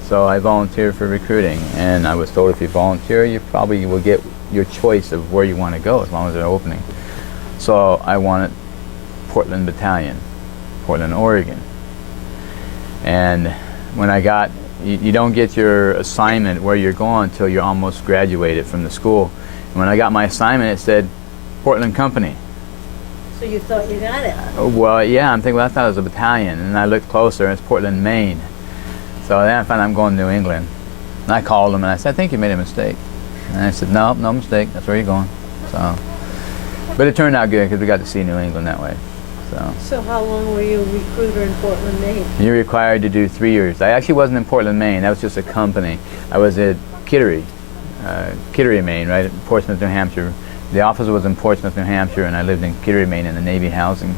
So I volunteered for recruiting, and I was told if you volunteer, you probably will get your choice of where you want to go, as long as they're opening. So I wanted Portland Battalion, Portland, Oregon. And when I got, you don't get your assignment where you're going until you're almost graduated from the school. And when I got my assignment, it said Portland Company. So you thought you got it? Well, yeah, I'm thinking, well, I thought it was a battalion, and I looked closer, and it's Portland, Maine. So then I found I'm going to New England. And I called them, and I said, I think you made a mistake. And I said, no, no mistake. That's where you're going. So, but it turned out good because we got to see New England that way. So how long were you a recruiter in Portland, Maine? You're required to do 3 years. I actually wasn't in Portland, Maine. That was just a company. I was at Kittery, Maine, right, at Portsmouth, New Hampshire. The office was in Portsmouth, New Hampshire, and I lived in Kittery, Maine, in the Navy housing.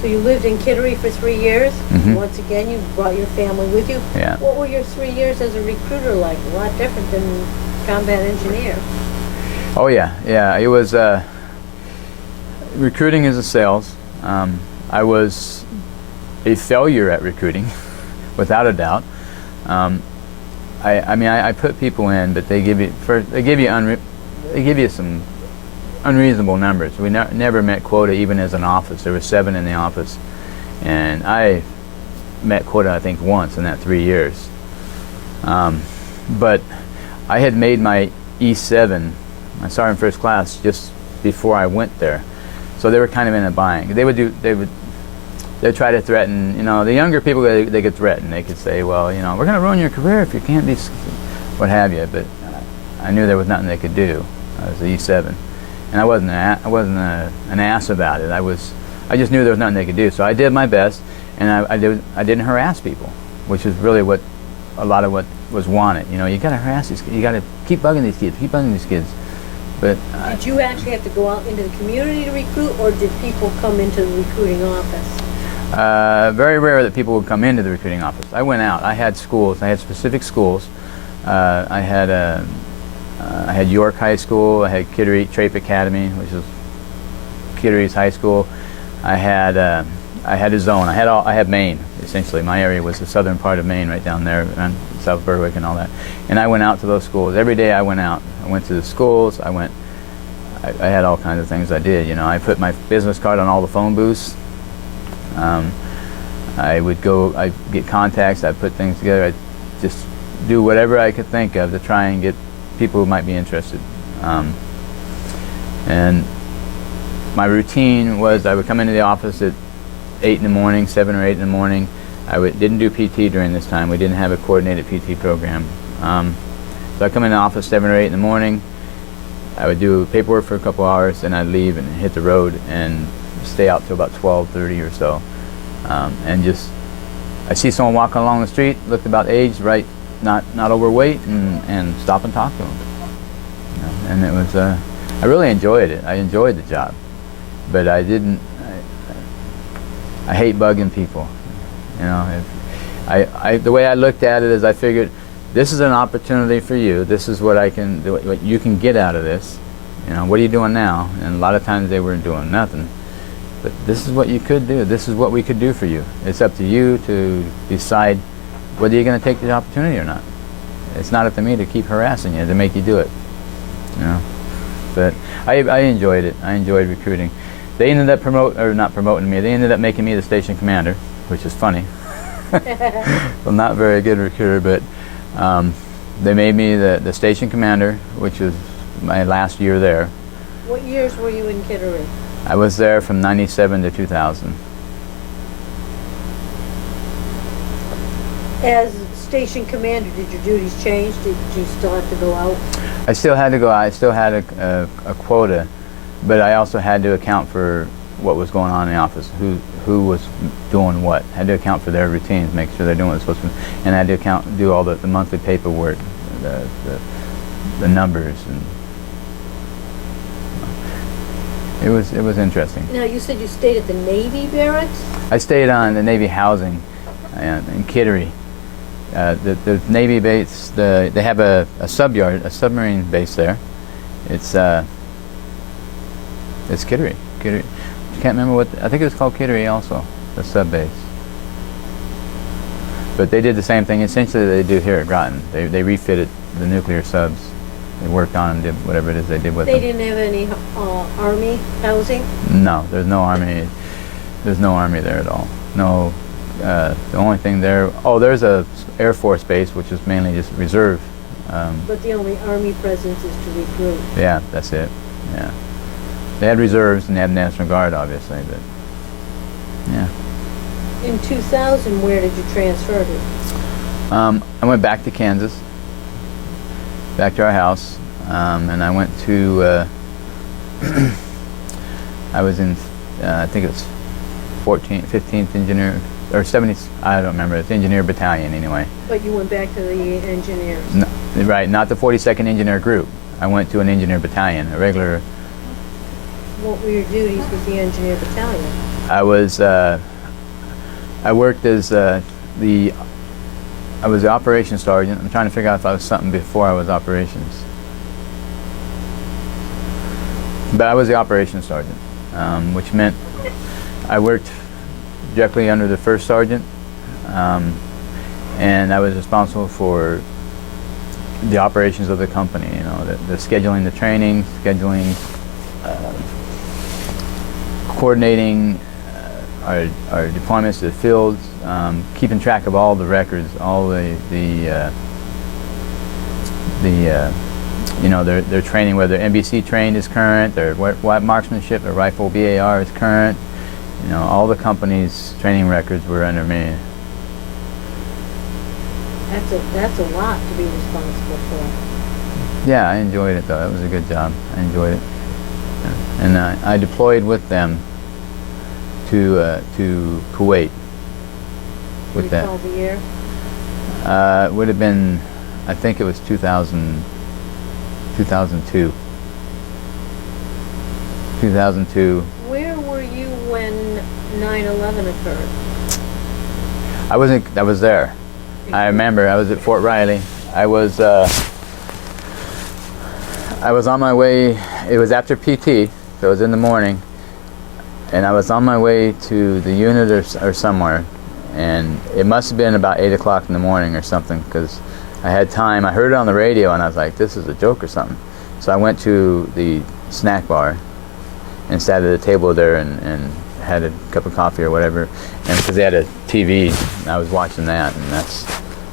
So you lived in Kittery for 3 years? Mm-hmm. Once again, you brought your family with you? Yeah. What were your 3 years as a recruiter like? A lot different than combat engineer. Oh, yeah. Yeah, it was... recruiting is a sales. I was a failure at recruiting, without a doubt. I mean, I put people in, but they give you some unreasonable numbers. We never met quota even as an office. There were 7 in the office, and I met quota I think once in that 3 years. But I had made my E7, my sergeant first class, just before I went there. So they were kind of in a bind. They'd try to threaten, you know, the younger people, they could threaten. They could say, well, you know, we're going to ruin your career if you can't be, what have you. But I knew there was nothing they could do. I was the E7, and I wasn't an ass about it. I just knew there was nothing they could do. So I did my best, and I didn't harass people, which is really what a lot of what was wanted. You know, you got to harass these, you got to keep bugging these kids. But did you actually have to go out into the community to recruit, or did people come into the recruiting office? Very rare that people would come into the recruiting office. I went out. I had schools. I had specific schools. I had York High School. I had Kittery Trape Academy, which is Kittery's high school. I had a zone. I had Maine, essentially. My area was the southern part of Maine, right down there, around South Berwick and all that. And I went out to those schools. Every day I went out. I went to the schools. I had all kinds of things I did. You know, I put my business card on all the phone booths. I'd get contacts. I'd put things together. I'd just do whatever I could think of to try and get people who might be interested. And my routine was I would come into the office at 8 in the morning, 7 or 8 in the morning. Didn't do PT during this time. We didn't have a coordinated PT program. So I'd come in the office 7 or 8 in the morning. I would do paperwork for a couple hours, then I'd leave and hit the road and stay out till about 12:30 or so. And just, I see someone walking along the street, looked about age, right, not overweight, and stop and talk to them. You know, and it was, I really enjoyed it. I enjoyed the job, but I hate bugging people. You know, the way I looked at it is I figured, this is an opportunity for you. This is what what you can get out of this. You know, what are you doing now? And a lot of times they weren't doing nothing. But this is what you could do. This is what we could do for you. It's up to you to decide whether you're going to take the opportunity or not. It's not up to me to keep harassing you to make you do it. You know, but I enjoyed it. I enjoyed recruiting. They ended up not promoting me. They ended up making me the station commander, which is funny. Well, not very good recruiter, but they made me the station commander, which was my last year there. What years were you in Kittery? I was there from 97 to 2000. As station commander, did your duties change? Did you still have to go out? I still had to go out. I still had a quota, but I also had to account for what was going on in the office, who was doing what. I had to account for their routines, make sure they're doing what they're supposed to, and I had to do all the monthly paperwork, the numbers, and it was interesting. Now, you said you stayed at the Navy barracks? I stayed on the Navy housing in Kittery. The Navy base, they have a submarine base there. It's Kittery. I can't remember I think it was called Kittery also, the sub base. But they did the same thing essentially they do here at Groton. They refitted the nuclear subs. They worked on them, did whatever it is they did with them. They didn't have any Army housing? No, there's no Army. There's no Army there at all. No, the only thing there. Oh, there's a Air Force base, which is mainly just reserve. But the only Army presence is to recruit. Yeah, that's it. Yeah, they had reserves and they had National Guard, obviously, but yeah. In 2000, where did you transfer to? I went back to Kansas. back to our house, and I went to. I was in, I think it was 15th Engineer or 70th. I don't remember. It's Engineer Battalion anyway. But you went back to the engineers. No, right, not the 42nd Engineer Group. I went to an Engineer Battalion, a regular. What were your duties with the engineer battalion? I was. I worked as I was the operations sergeant. I'm trying to figure out if I was something before I was operations. But I was the operations sergeant, which meant I worked directly under the first sergeant, and I was responsible for the operations of the company. You know, the scheduling, the training, scheduling, coordinating our deployments to the fields, keeping track of all the records, all the you know, their training, whether NBC trained is current, their what marksmanship, their rifle BAR is current. You know, all the company's training records were under me. That's a lot to be responsible for. Yeah, I enjoyed it though. It was a good job. I enjoyed it, and I deployed with them to Kuwait. With that, Recall the year? It would have been, I think it was 2002. 2002. Where were you when 9/11 occurred? I was there. I remember I was at Fort Riley. I was on my way. It was after PT, so it was in the morning, and I was on my way to the unit or somewhere, and it must have been about 8 o'clock in the morning or something, because I had time. I heard it on the radio, and I was like, this is a joke or something. So I went to the snack bar and sat at a table there and had a cup of coffee or whatever, and because they had a TV, and I was watching that, and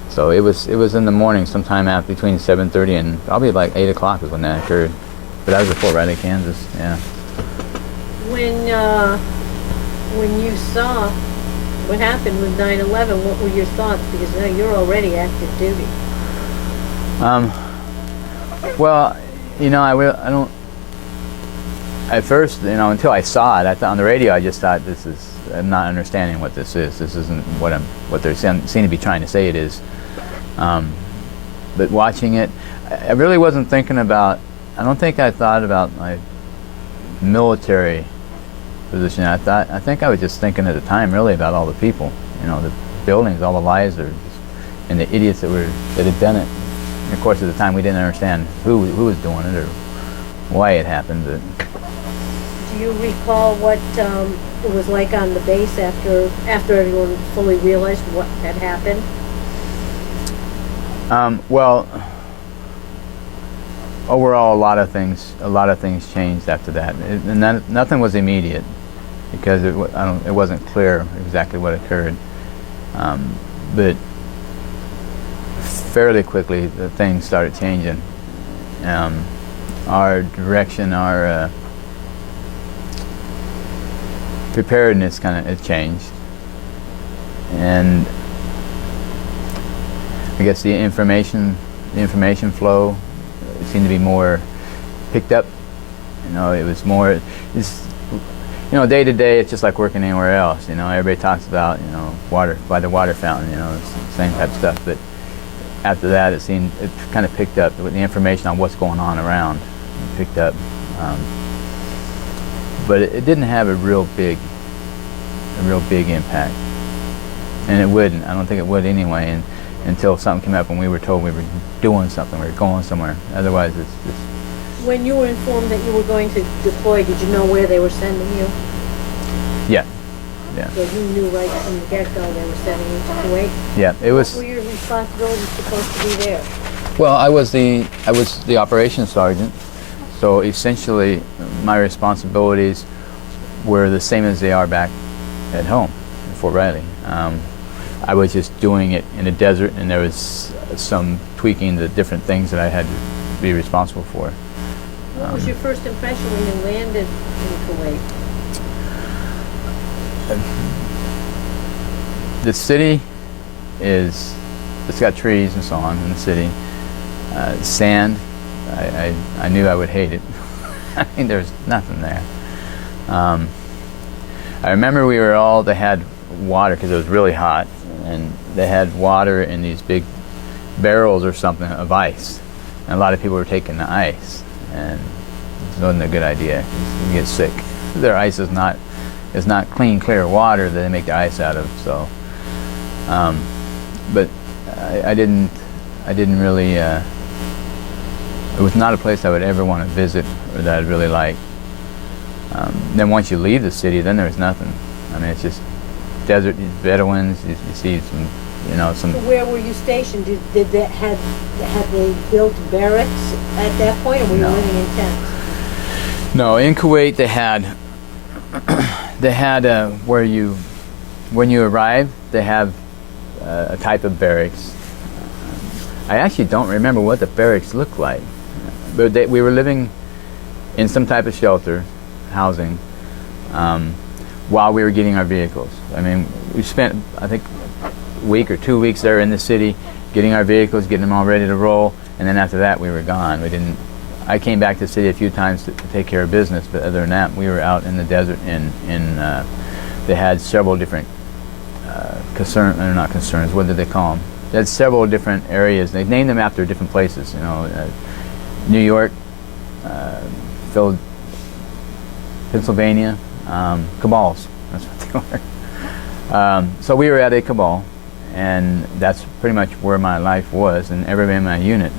so it was in the morning, sometime after between 7:30 and probably like 8 o'clock is when that occurred. But I was at Fort Riley, Kansas. Yeah. When you saw what happened with 9/11, what were your thoughts? Because now you're already active duty. Well, you know, I don't. At first, you know, until I saw it, I thought on the radio, I just thought, I'm not understanding what this is. This isn't what they seem to be trying to say it is. But watching it, I really wasn't thinking about. I don't think I thought about my military position. I think I was just thinking at the time really about all the people. You know, the buildings, all the lives, and the idiots that had done it. And of course, at the time, we didn't understand who was doing it or why it happened. But do you recall what it was like on the base after everyone fully realized what had happened? Well, overall, a lot of things changed after that, and nothing was immediate because it wasn't clear exactly what occurred. But fairly quickly, the things started changing. Our direction, our preparedness kind of changed, and I guess the information flow seemed to be more picked up. You know, it was more. You know, day to day, it's just like working anywhere else. You know, everybody talks about, you know, water by the water fountain. You know, it's the same type of stuff. But after that, it kind of picked up with the information on what's going on around. It picked up, but it didn't have a real big impact, and it wouldn't. I don't think it would anyway. Until something came up and we were told we were doing something, we were going somewhere. Otherwise, it's just. When you were informed that you were going to deploy, did you know where they were sending you? Yeah. Yeah. So you knew right from the get-go they were sending you to Kuwait? Yeah, it was. What were your responsibilities supposed to be there? Well, I was the operations sergeant, so essentially my responsibilities were the same as they are back at home in Fort Riley. I was just doing it in the desert, and there was some tweaking the different things that I had to be responsible for. What was your first impression when you landed in Kuwait? The city it's got trees and so on in the city. sand. I knew I would hate it. I mean, there's nothing there. I remember they had water because it was really hot, and they had water in these big barrels or something of ice. And a lot of people were taking the ice, and it wasn't a good idea. You get sick. Their ice is not clean, clear water that they make the ice out of. So, but I didn't really. It was not a place I would ever want to visit or that I'd really like. Then once you leave the city, then there's nothing. I mean, it's just desert, Bedouins. You see some, some. So where were you stationed? Had they built barracks at that point, or were you living in tents? No, in Kuwait they had when you arrive, they have a type of barracks. I actually don't remember what the barracks looked like, but we were living in some type of shelter, housing, while we were getting our vehicles. I mean, we spent, I think, a week or 2 weeks there in the city, getting our vehicles, getting them all ready to roll, and then after that we were gone. I came back to the city a few times to take care of business, but other than that, we were out in the desert. They had several different not concerns. What did they call them? They had several different areas. They named them after different places. New York, Pennsylvania, cabals. That's what they were. So we were at a cabal, and that's pretty much where my life was, and everybody in my unit,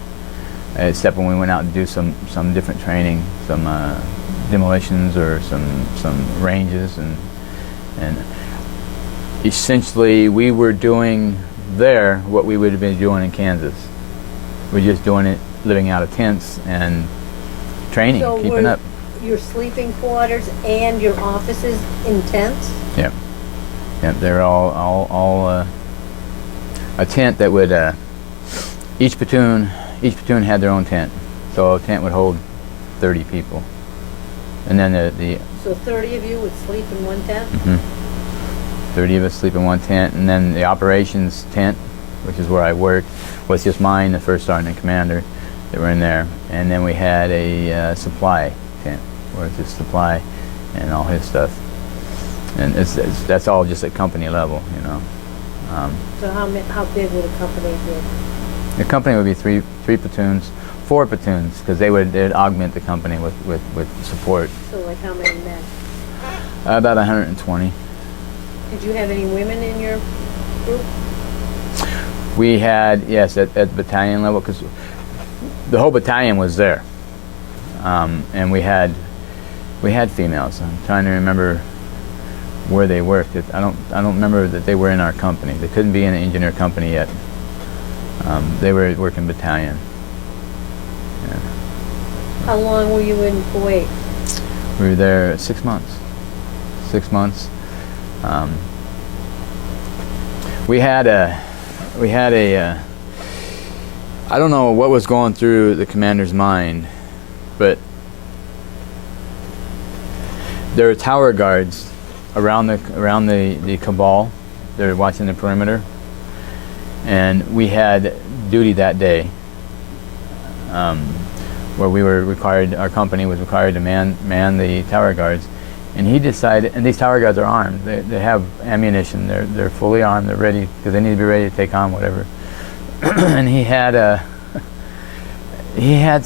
except when we went out to do some different training, some demolitions or some ranges, and essentially we were doing there what we would have been doing in Kansas. We're just doing it, living out of tents and training, so keeping up. Your sleeping quarters and your offices in tents? Yep. They're all a tent that would each platoon had their own tent, so a tent would hold 30 people, and then So 30 of you would sleep in one tent? 30 of us sleep in one tent, and then the operations tent, which is where I worked, was just mine, the first sergeant and commander that were in there, and then we had a supply tent where it's just supply and all his stuff, and that's all just at company level, So how big would a company be? The company would be three platoons, 4 platoons, because they'd augment the company with support. So like how many men? About 120. Did you have any women in your group? We had, yes, at battalion level, because the whole battalion was there, and we had females. I'm trying to remember where they worked. I don't remember that they were in our company. They couldn't be in the engineer company yet. They were working battalion. Yeah. How long were you in Kuwait? We were there 6 months. 6 months. We had a I don't know what was going through the commander's mind, but there were tower guards around the cabal. They were watching the perimeter, and we had duty that day where we were required. Our company was required to man the tower guards. And he decided, and these tower guards are armed. They have ammunition. They're fully armed. They're ready because they need to be ready to take on whatever. And he had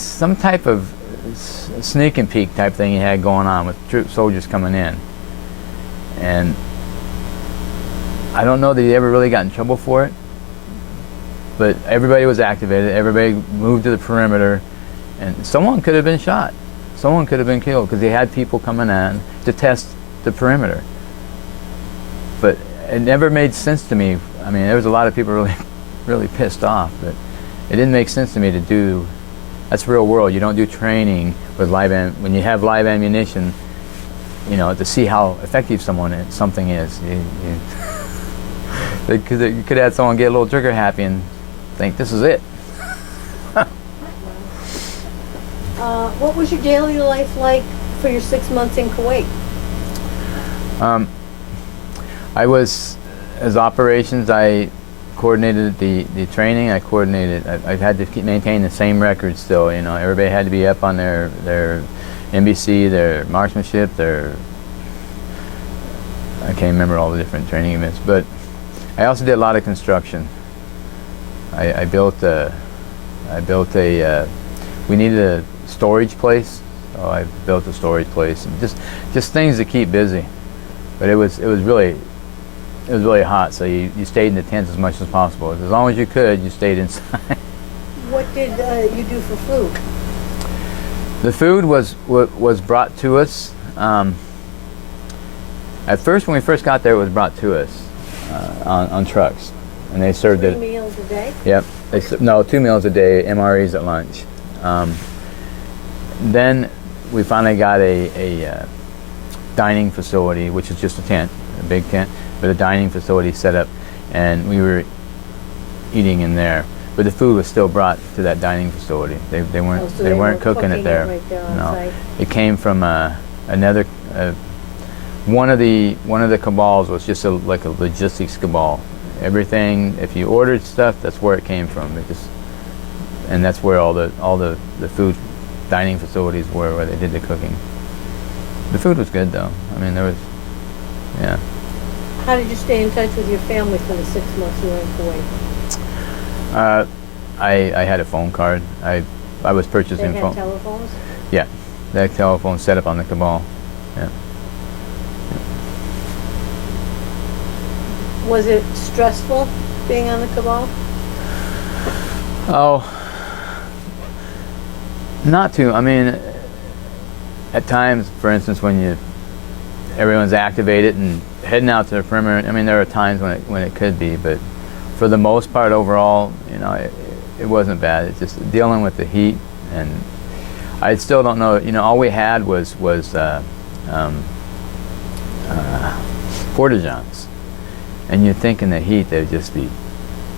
some type of sneak and peek type thing he had going on with soldiers coming in. And I don't know that he ever really got in trouble for it, but everybody was activated. Everybody moved to the perimeter, and someone could have been shot. Someone could have been killed because they had people coming in to test the perimeter. But it never made sense to me. I mean, there was a lot of people really pissed off, but it didn't make sense to me to do. That's real world. You don't do training with when you have live ammunition, to see how effective something is. You could have someone get a little trigger happy and think this is it. What was your daily life like for your 6 months in Kuwait? I was, as operations, I coordinated the training. I coordinated. I had to maintain the same records still. You know, everybody had to be up on their NBC, their marksmanship, their. I can't remember all the different training events, but I also did a lot of construction. I built a. We needed a storage place, so I built a storage place, and just things to keep busy. But it was really hot, so you stayed in the tents as much as possible. As long as you could, you stayed inside. What did you do for food? The food was brought to us. At first, when we first got there, it was brought to us on trucks, and they served 3 it. meals a day? Yep. No, 2 meals a day, MREs at lunch. Then we finally got a dining facility, which is just a tent, a big tent, but a dining facility set up, and we were eating in there. But the food was still brought to that dining facility. They weren't Oh, so they weren't were cooking it there. right there on No, site. it came from another. One of the cabals was just like a logistics cabal. Everything, if you ordered stuff, that's where it came from. And that's where all the food dining facilities were, where they did the cooking. The food was good though. I mean, there was, yeah. How did you stay in touch with your family for the 6 months you were in Kuwait? I had a phone card. I was purchasing They phone. had telephones? Yeah, that telephone set up on the cabal. Yeah. Was it stressful being on the cabal? Oh, not too. I mean, at times, for instance, when everyone's activated and heading out to the perimeter, I mean, there are times when it could be, but for the most part, overall, you know, it wasn't bad. It's just dealing with the heat, and I still don't know. You know, all we had was porta-johns, and you'd think in the heat they'd just be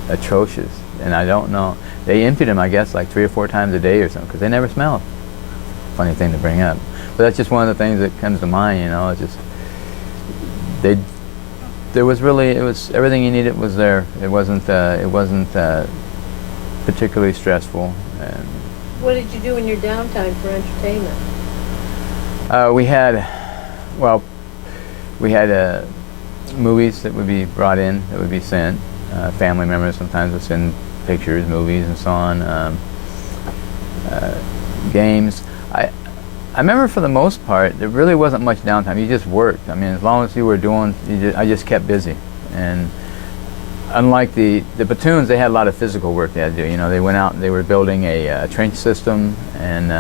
atrocious. And I don't know. They emptied them, I guess, like 3 or 4 times a day or something, because they never smell. Funny thing to bring up, but that's just one of the things that comes to mind. You know, it's just there was really, it was everything you needed was there. It wasn't particularly stressful. And What did you do in your downtime for entertainment? we had movies that would be brought in, that would be sent. Family members sometimes would send pictures, movies, and so on. Games. I remember for the most part, there really wasn't much downtime. You just worked. I mean, as long as you were doing, I just kept busy. And unlike the platoons, they had a lot of physical work they had to do. You know, they went out and they were building a trench system, and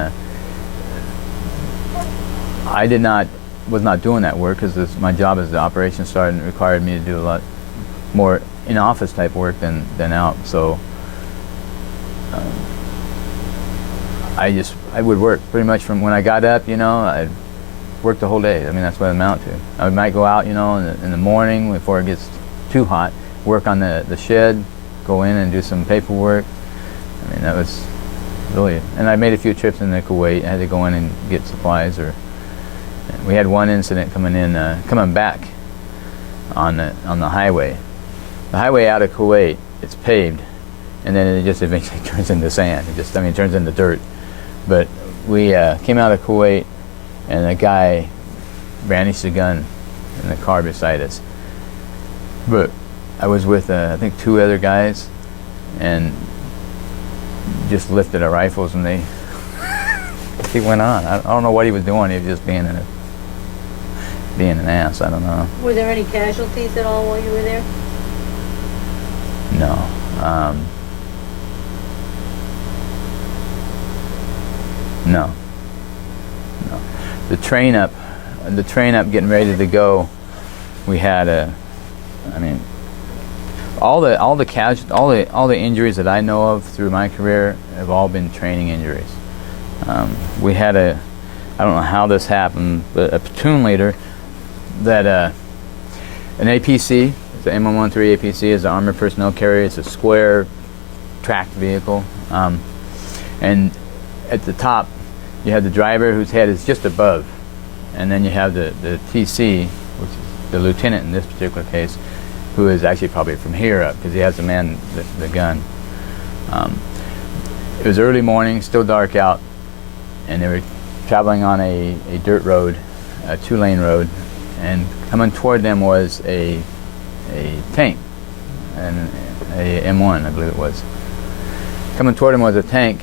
I was not doing that work because my job as the operations sergeant required me to do a lot more in-office type work than out. So I would work pretty much from when I got up. You know, I'd work the whole day. I mean, that's what it amounted to. I might go out, you know, in the morning before it gets too hot, work on the shed, go in and do some paperwork. I mean, that was really. And I made a few trips into Kuwait. I had to go in and get supplies. We had one incident coming back on the highway. The highway out of Kuwait, it's paved, and then it just eventually turns into sand. It turns into dirt. But we came out of Kuwait, and a guy brandished a gun in the car beside us. But I was with, I think, 2 other guys, and just lifted our rifles, and he went on. I don't know what he was doing. He was just being an ass. I don't know. Were there any casualties at all while you were there? No. No. The train up getting ready to go, we had all the injuries that I know of through my career have all been training injuries. We had I don't know how this happened, but a platoon leader that an APC, the M113 APC is an armored personnel carrier. It's a square tracked vehicle, and at the top you have the driver whose head is just above, and then you have the TC, which is the lieutenant in this particular case, who is actually probably from here up because he has to man the gun. It was early morning, still dark out, and they were traveling on a dirt road, a 2-lane road, and coming toward them was a tank, and a M1, I believe it was. Coming toward him was a tank,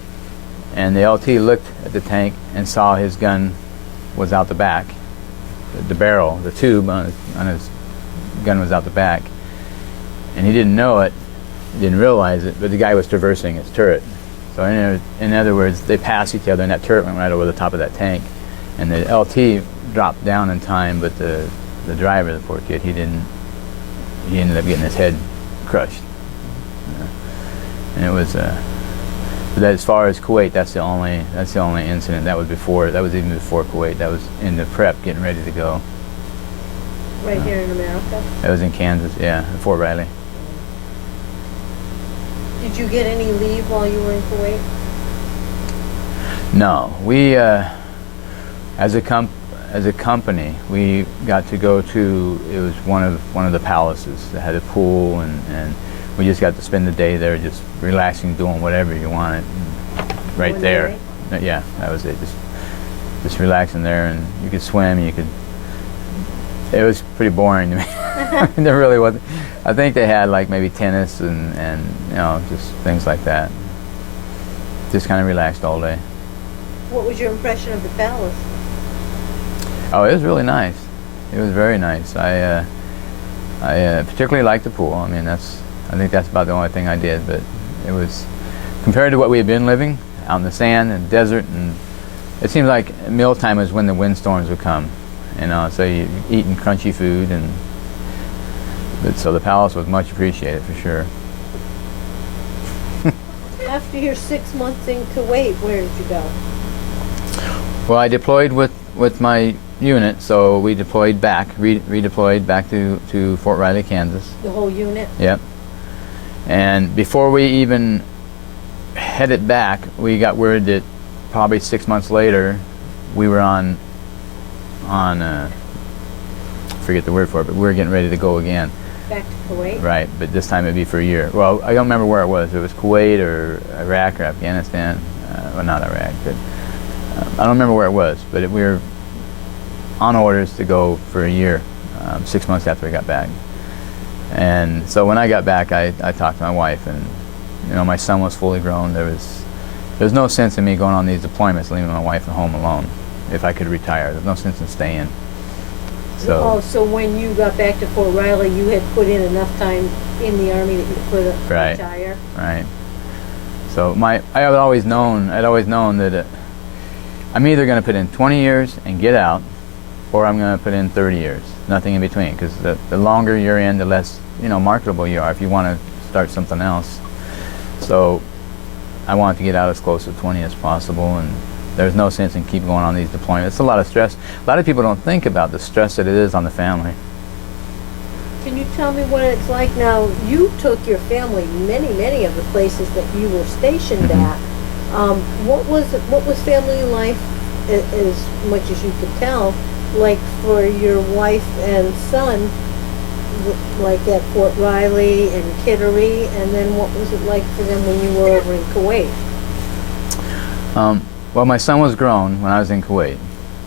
and the LT looked at the tank and saw his gun was out the back. The barrel, the tube on his gun was out the back, and he didn't know it, didn't realize it, but the guy was traversing his turret. So in other words, they passed each other, and that turret went right over the top of that tank, and the LT dropped down in time, but the driver, the poor kid, he ended up getting his head crushed. And it was, but as far as Kuwait, that's the only incident. That was even before Kuwait. That was in the prep, getting ready to go. Right here in America? That was in Kansas, yeah, at Fort Riley. Did you get any leave while you were in Kuwait? No, we, as a company, we got to go to, it was one of the palaces that had a pool, and we just got to spend the day there, just relaxing, doing whatever you wanted, right One there. day? Yeah, that was it. Just relaxing there, and you could swim. It was pretty boring to me. There really wasn't. I think they had like maybe tennis and you know, just things like that. Just kind of relaxed all day. What was your impression of the palace? Oh, it was really nice. It was very nice. I particularly liked the pool. I mean, I think that's about the only thing I did. But it was, compared to what we had been living out in the sand and desert, and it seemed like mealtime was when the windstorms would come. You know, so you eating crunchy food, but so the palace was much appreciated for sure. After your 6 months in Kuwait, where did you go? Well, I deployed with my unit, so we deployed back, redeployed back to Fort Riley, Kansas. The whole unit? Yep. And before we even headed back, we got word that probably 6 months later, we were on forget the word for it, but we were getting ready to go again. Back to Kuwait? Right, but this time it'd be for a year. Well, I don't remember where it was. It was Kuwait or Iraq or Afghanistan. Well, not Iraq, but I don't remember where it was. But we were on orders to go for a year, 6 months after we got back. And so when I got back, I talked to my wife, and you know, my son was fully grown. There's no sense in me going on these deployments, leaving my wife at home alone. If I could retire, there's no sense in staying. So, so when you got back to Fort Riley, you had put in enough time in the Army that you could retire? Right. So I had always known that I'm either going to put in 20 years and get out, or I'm going to put in 30 years, nothing in between. Because the longer you're in, the less marketable you are if you want to start something else. So I wanted to get out as close to 20 as possible, and there's no sense in keep going on these deployments. It's a lot of stress. A lot of people don't think about the stress that it is on the family. Can you tell me what it's like now? You took your family many of the places that you were stationed at. What was family life, as much as you could tell, like for your wife and son, like at Fort Riley and Kittery, and then what was it like for them when you were over in Kuwait? Well, my son was grown when I was in Kuwait,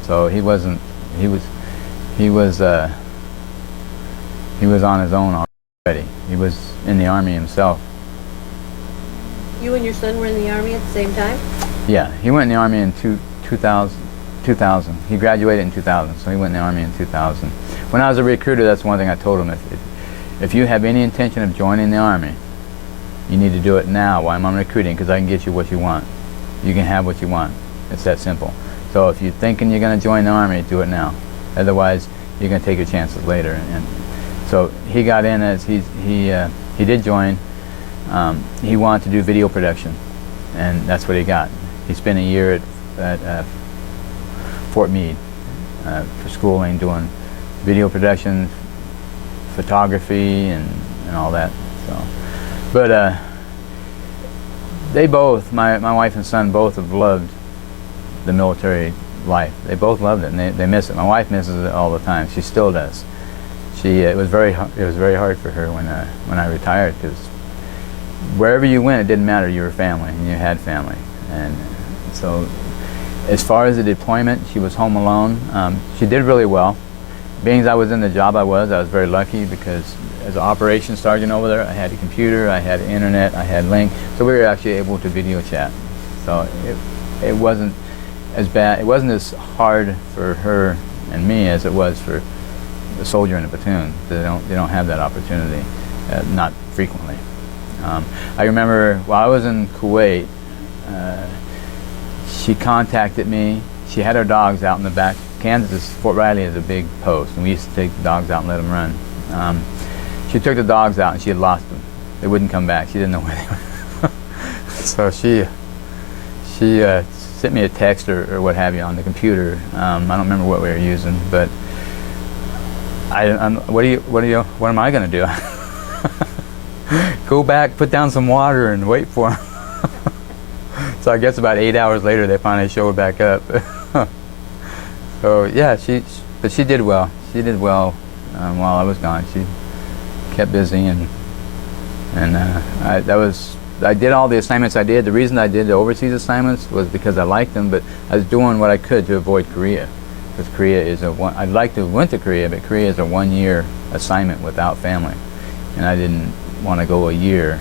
so he was on his own already. He was in the Army himself. You and your son were in the Army at the same time? Yeah, he went in the Army in 2000. He graduated in 2000, so he went in the Army in 2000. When I was a recruiter, that's one thing I told him. If you have any intention of joining the Army, you need to do it now while I'm recruiting, because I can get you what you want. You can have what you want. It's that simple. So if you're thinking you're going to join the Army, do it now. Otherwise, you're going to take your chances later. And so he got in as he did join. He wanted to do video production, and that's what he got. He spent a year at Fort Meade for schooling, doing video production, photography, and all that. So, but they both, my wife and son, both have loved the military life. They both loved it, and they miss it. My wife misses it all the time. She still does. it was very hard for her when I retired, because wherever you went, it didn't matter. You were family, and you had family. And so, as far as the deployment, she was home alone. She did really well. Being as I was in the job I was very lucky, because as an operations sergeant over there, I had a computer, I had internet, I had link, so we were actually able to video chat. So it wasn't as bad. It wasn't as hard for her and me as it was for the soldier in the platoon. They don't have that opportunity, not frequently. I remember while I was in Kuwait, she contacted me. She had her dogs out in the back. Kansas, Fort Riley is a big post, and we used to take the dogs out and let them run. She took the dogs out, and she had lost them. They wouldn't come back. She didn't know where they were. So she sent me a text or what have you on the computer. I don't remember what we were using, but what am I going to do? Go back, put down some water, and wait for them. So I guess about 8 hours later, they finally showed back up. So yeah, but she did well. She did well while I was gone. She kept busy, and I did all the assignments I did. The reason I did the overseas assignments was because I liked them, but I was doing what I could to avoid Korea, because Korea is I'd like to have went to Korea, but Korea is a 1-year assignment without family, and I didn't want to go a year.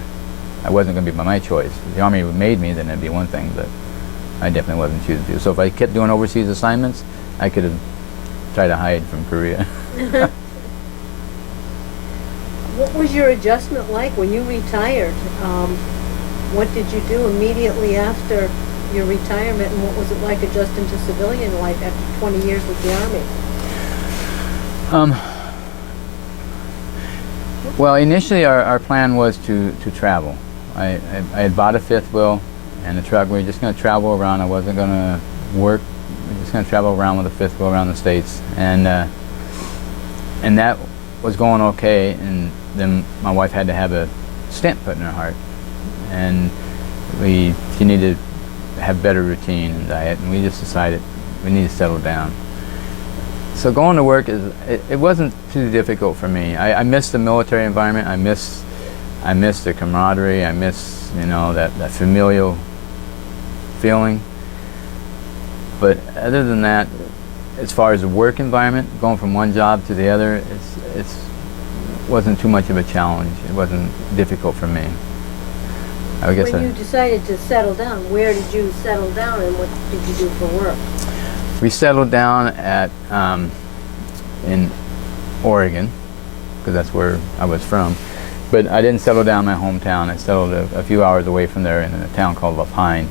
I wasn't going to be by my choice. If the Army made me, then it'd be one thing, but I definitely wasn't choosing to. So if I kept doing overseas assignments, I could have tried to hide from Korea. What was your adjustment like when you retired? What did you do immediately after your retirement, and what was it like adjusting to civilian life after 20 years with the Army? Well, initially our plan was to travel. I had bought a fifth wheel and a truck. We were just going to travel around. I wasn't going to work. We were just going to travel around with a fifth wheel around the States, and that was going okay. And then my wife had to have a stent put in her heart, and she needed to have better routine and diet, and we just decided we need to settle down. So going to work it wasn't too difficult for me. I miss the military environment. I miss the camaraderie. I miss that familial feeling. But other than that, as far as the work environment, going from one job to the other, it wasn't too much of a challenge. It wasn't difficult for me. I guess when you decided to settle down, where did you settle down, and what did you do for work? We settled down at in Oregon, because that's where I was from. But I didn't settle down in my hometown. I settled a few hours away from there in a town called La Pine.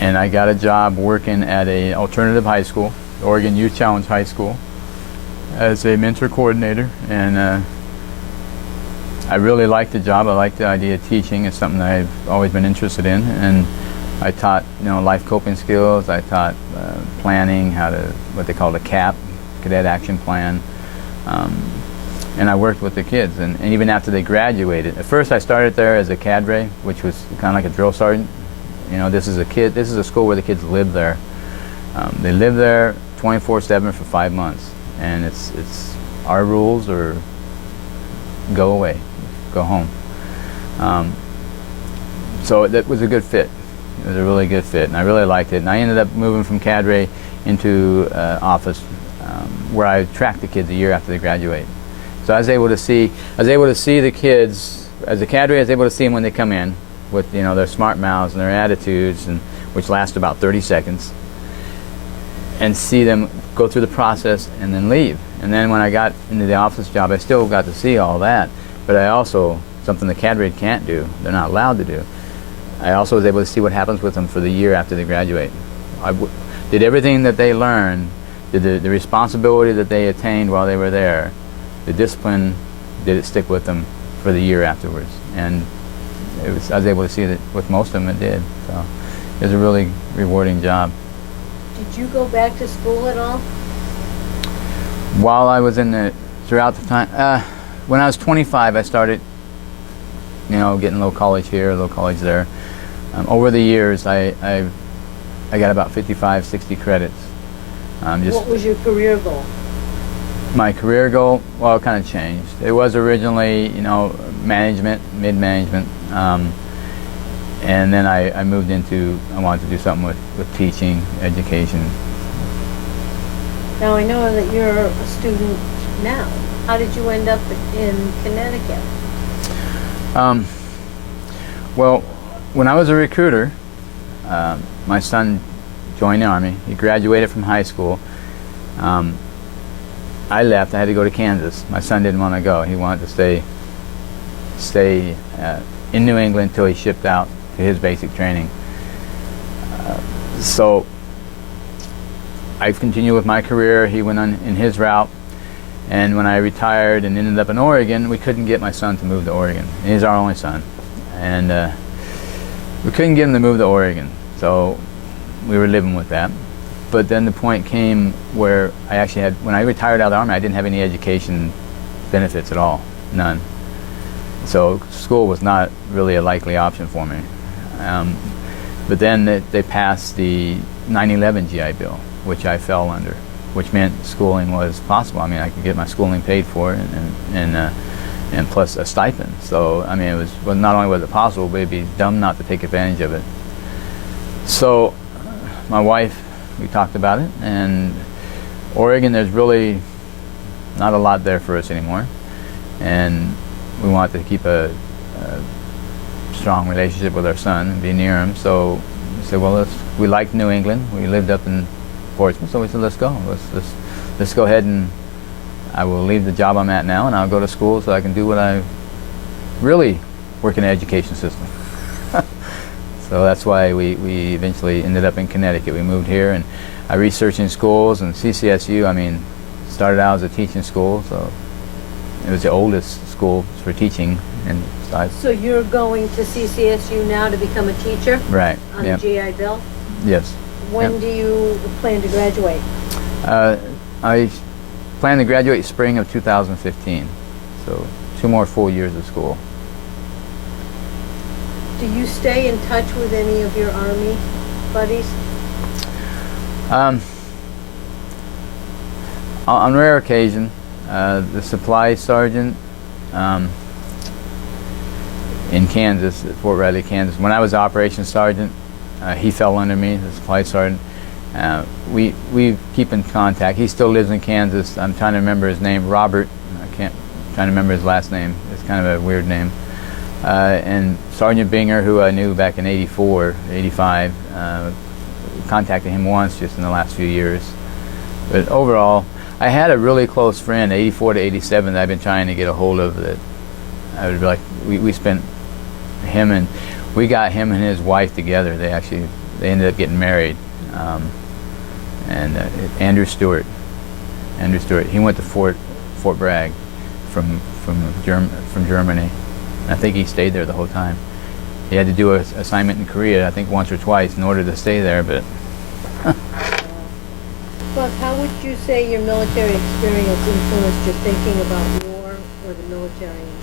And I got a job working at an alternative high school, Oregon Youth Challenge High School, as a mentor coordinator. And I really liked the job. I liked the idea of teaching. It's something that I've always been interested in. And I taught, life coping skills. I taught planning, what they called a CAP, Cadet Action Plan. And I worked with the kids. And even after they graduated, at first I started there as a cadre, which was kind of like a drill sergeant. This is a school where the kids live there. They live there 24/7 for 5 months, and it's our rules or go away, go home. So that was a good fit. It was a really good fit, and I really liked it. And I ended up moving from cadre into office, where I tracked the kids a year after they graduate. So I was able to see the kids as a cadre. I was able to see them when they come in, with their smart mouths and their attitudes, and which last about 30 seconds, and see them go through the process and then leave. And then when I got into the office job, I still got to see all that, but I also, something the cadre can't do, they're not allowed to do, I also was able to see what happens with them for the year after they graduate. I did everything that they learned, did the responsibility that they attained while they were there, the discipline, did it stick with them for the year afterwards. And I was able to see that with most of them it did. So it was a really rewarding job. Did you go back to school at all? While I was throughout the time, when I was 25, I started, getting a little college here, a little college there. Over the years, I got about 55, 60 credits. What was your career goal? My career goal, well, it kind of changed. It was originally, management, mid-management, and then I moved into, I wanted to do something with teaching, education. Now I know that you're a student now. How did you end up in Connecticut? Well, when I was a recruiter, my son joined the Army. He graduated from high school. I left. I had to go to Kansas. My son didn't want to go. He wanted to stay in New England until he shipped out to his basic training. So I continued with my career. He went on in his route. And when I retired and ended up in Oregon, we couldn't get my son to move to Oregon. He's our only son. And we couldn't get him to move to Oregon. So we were living with that. But then the point came where I actually had, when I retired out of the Army, I didn't have any education benefits at all, none. So school was not really a likely option for me. But then they passed the 9/11 GI Bill, which I fell under, which meant schooling was possible. I mean, I could get my schooling paid for and plus a stipend. So, I mean, it was, well, not only was it possible, but it'd be dumb not to take advantage of it. So my wife, we talked about it, and Oregon, there's really not a lot there for us anymore, and we wanted to keep a strong relationship with our son and be near him. So we said, well, we liked New England. We lived up in Portsmouth, so we said, let's go. Let's go ahead, and I will leave the job I'm at now, and I'll go to school so I can do what I really work in the education system. So that's why we eventually ended up in Connecticut. We moved here, and I researched in schools, and CCSU, I mean, started out as a teaching school, so it was the oldest school for teaching. And so you're going to CCSU now to become a teacher? Right. On the GI Bill? Yes. When do you plan to graduate? I plan to graduate spring of 2015, so 2 more full years of school. Do you stay in touch with any of your Army buddies? On rare occasion, the supply sergeant in Kansas, at Fort Riley, Kansas, when I was operations sergeant, he fell under me, the supply sergeant. We keep in contact. He still lives in Kansas. I'm trying to remember his name, Robert. Trying to remember his last name. It's kind of a weird name. And Sergeant Binger, who I knew back in '84, '85, contacted him once just in the last few years. But overall, I had a really close friend, '84 to '87, that I've been trying to get a hold of. That I would be like, we spent him and we got him and his wife together. They ended up getting married. Andrew Stewart. He went to Fort Bragg from Germany. I think he stayed there the whole time. He had to do an assignment in Korea, I think once or twice, in order to stay there. But Buck, how would you say your military experience influenced your thinking about war or the military in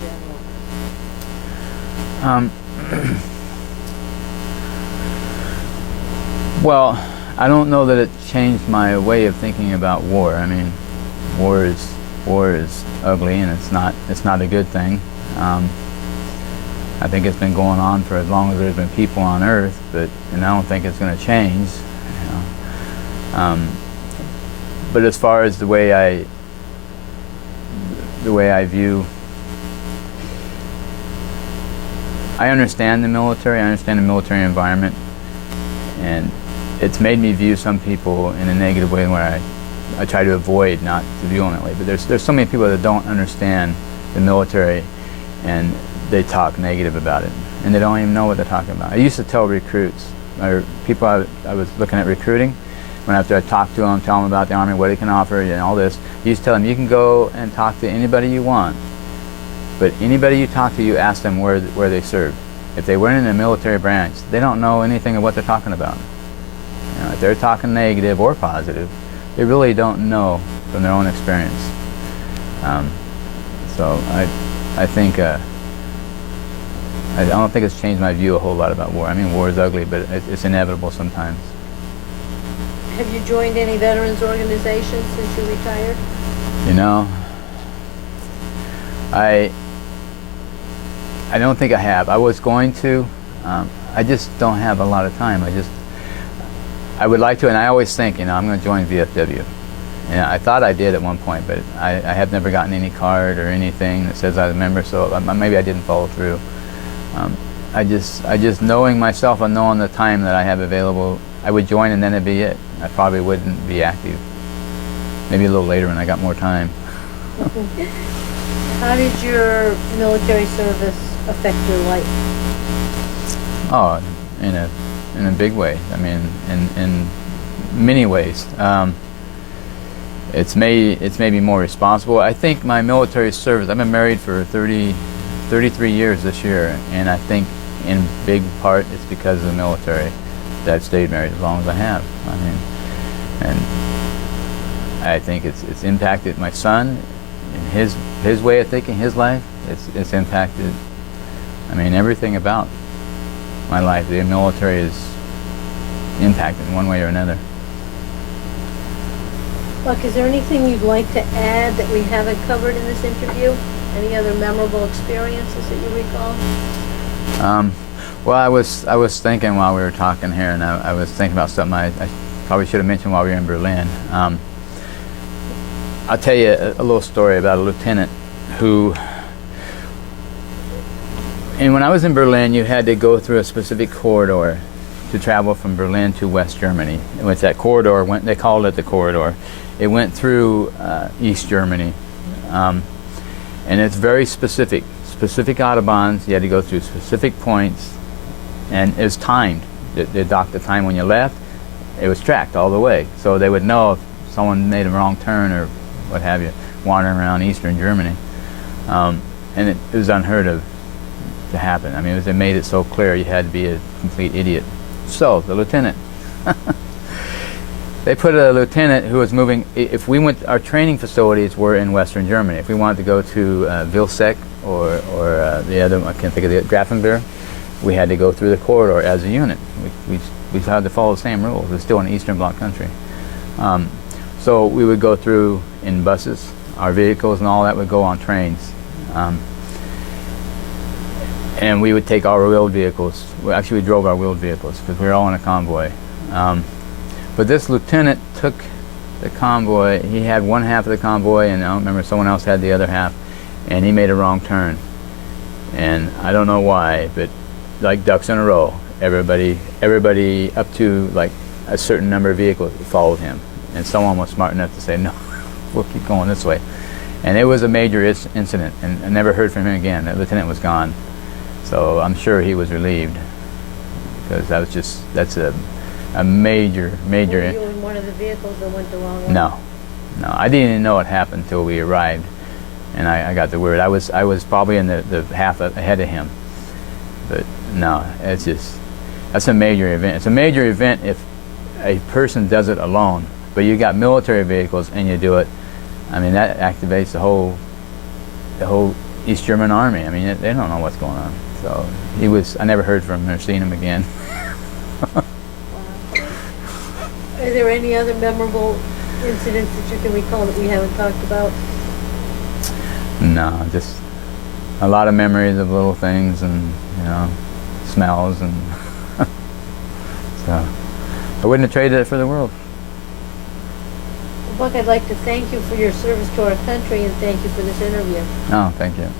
general? Well, I don't know that it changed my way of thinking about war. I mean, war is ugly, and it's not a good thing. I think it's been going on for as long as there's been people on Earth, and I don't think it's going to change. But as far as the way I view, I understand the military. I understand the military environment, and it's made me view some people in a negative way where I try to avoid not to view them that way. But there's so many people that don't understand the military, and they talk negative about it, and they don't even know what they're talking about. I used to tell recruits, or people I was looking at recruiting, when after I talked to them, tell them about the Army, what it can offer, and all this, I used to tell them, you can go and talk to anybody you want, but anybody you talk to, you ask them where they served. If they weren't in a military branch, they don't know anything of what they're talking about. If they're talking negative or positive, they really don't know from their own experience. So I think I don't think it's changed my view a whole lot about war. I mean, war is ugly, but it's inevitable sometimes. Have you joined any veterans organizations since you retired? You know, I don't think I have. I was going to. I just don't have a lot of time. I would like to, and I always think, I'm going to join VFW. And I thought I did at one point, but I have never gotten any card or anything that says I'm a member, so maybe I didn't follow through. I just knowing myself and knowing the time that I have available, I would join and then it'd be it. I probably wouldn't be active. Maybe a little later when I got more time. How did your military service affect your life? Oh, in a big way. I mean, in many ways. It's made me more responsible. I think my military service. I've been married for 33 years this year, and I think in big part it's because of the military that I've stayed married as long as I have. I mean, and I think it's impacted my son in his way of thinking, his life. It's impacted, I mean, everything about my life. The military is impacted in one way or another. Buck, is there anything you'd like to add that we haven't covered in this interview? Any other memorable experiences that you recall? Well, I was thinking while we were talking here, and I was thinking about something I probably should have mentioned while we were in Berlin. I'll tell you a little story about a lieutenant who, and when I was in Berlin, you had to go through a specific corridor to travel from Berlin to West Germany. It's that corridor, they called it the corridor. It went through East Germany. And it's very specific autobahns. You had to go through specific points, and it was timed. They docked the time when you left. It was tracked all the way, so they would know if someone made a wrong turn or what have you, wandering around Eastern Germany. And it was unheard of to happen. I mean, they made it so clear you had to be a complete idiot. So the lieutenant, they put a lieutenant who was moving. If we went, our training facilities were in Western Germany. If we wanted to go to Vilseck or the other, I can't think of the Grafenberg, we had to go through the corridor as a unit. We had to follow the same rules. It's still an Eastern Bloc country. So we would go through in buses. Our vehicles and all that would go on trains. And we would take our wheeled vehicles. Well, actually, we drove our wheeled vehicles because we were all in a convoy. But this lieutenant took the convoy. He had one half of the convoy, and I don't remember, someone else had the other half, and he made a wrong turn. And I don't know why, but like ducks in a row, everybody up to like a certain number of vehicles followed him. And someone was smart enough to say, no, we'll keep going this way. And it was a major incident, and I never heard from him again. The lieutenant was gone. So I'm sure he was relieved, because that's a major. Were you in one of the vehicles that went the wrong way? No, I didn't even know what happened until we arrived, and I got the word. I was probably in the half ahead of him, but no, that's a major event. It's a major event if a person does it alone, but you got military vehicles and you do it. I mean, that activates the whole East German army. I mean, they don't know what's going on. So I never heard from him or seen him again. Wow. Are there any other memorable incidents that you can recall that we haven't talked about? No, just a lot of memories of little things and, smells, and so I wouldn't have traded it for the world. Well, Buck, I'd like to thank you for your service to our country, and thank you for this interview. Oh, thank you.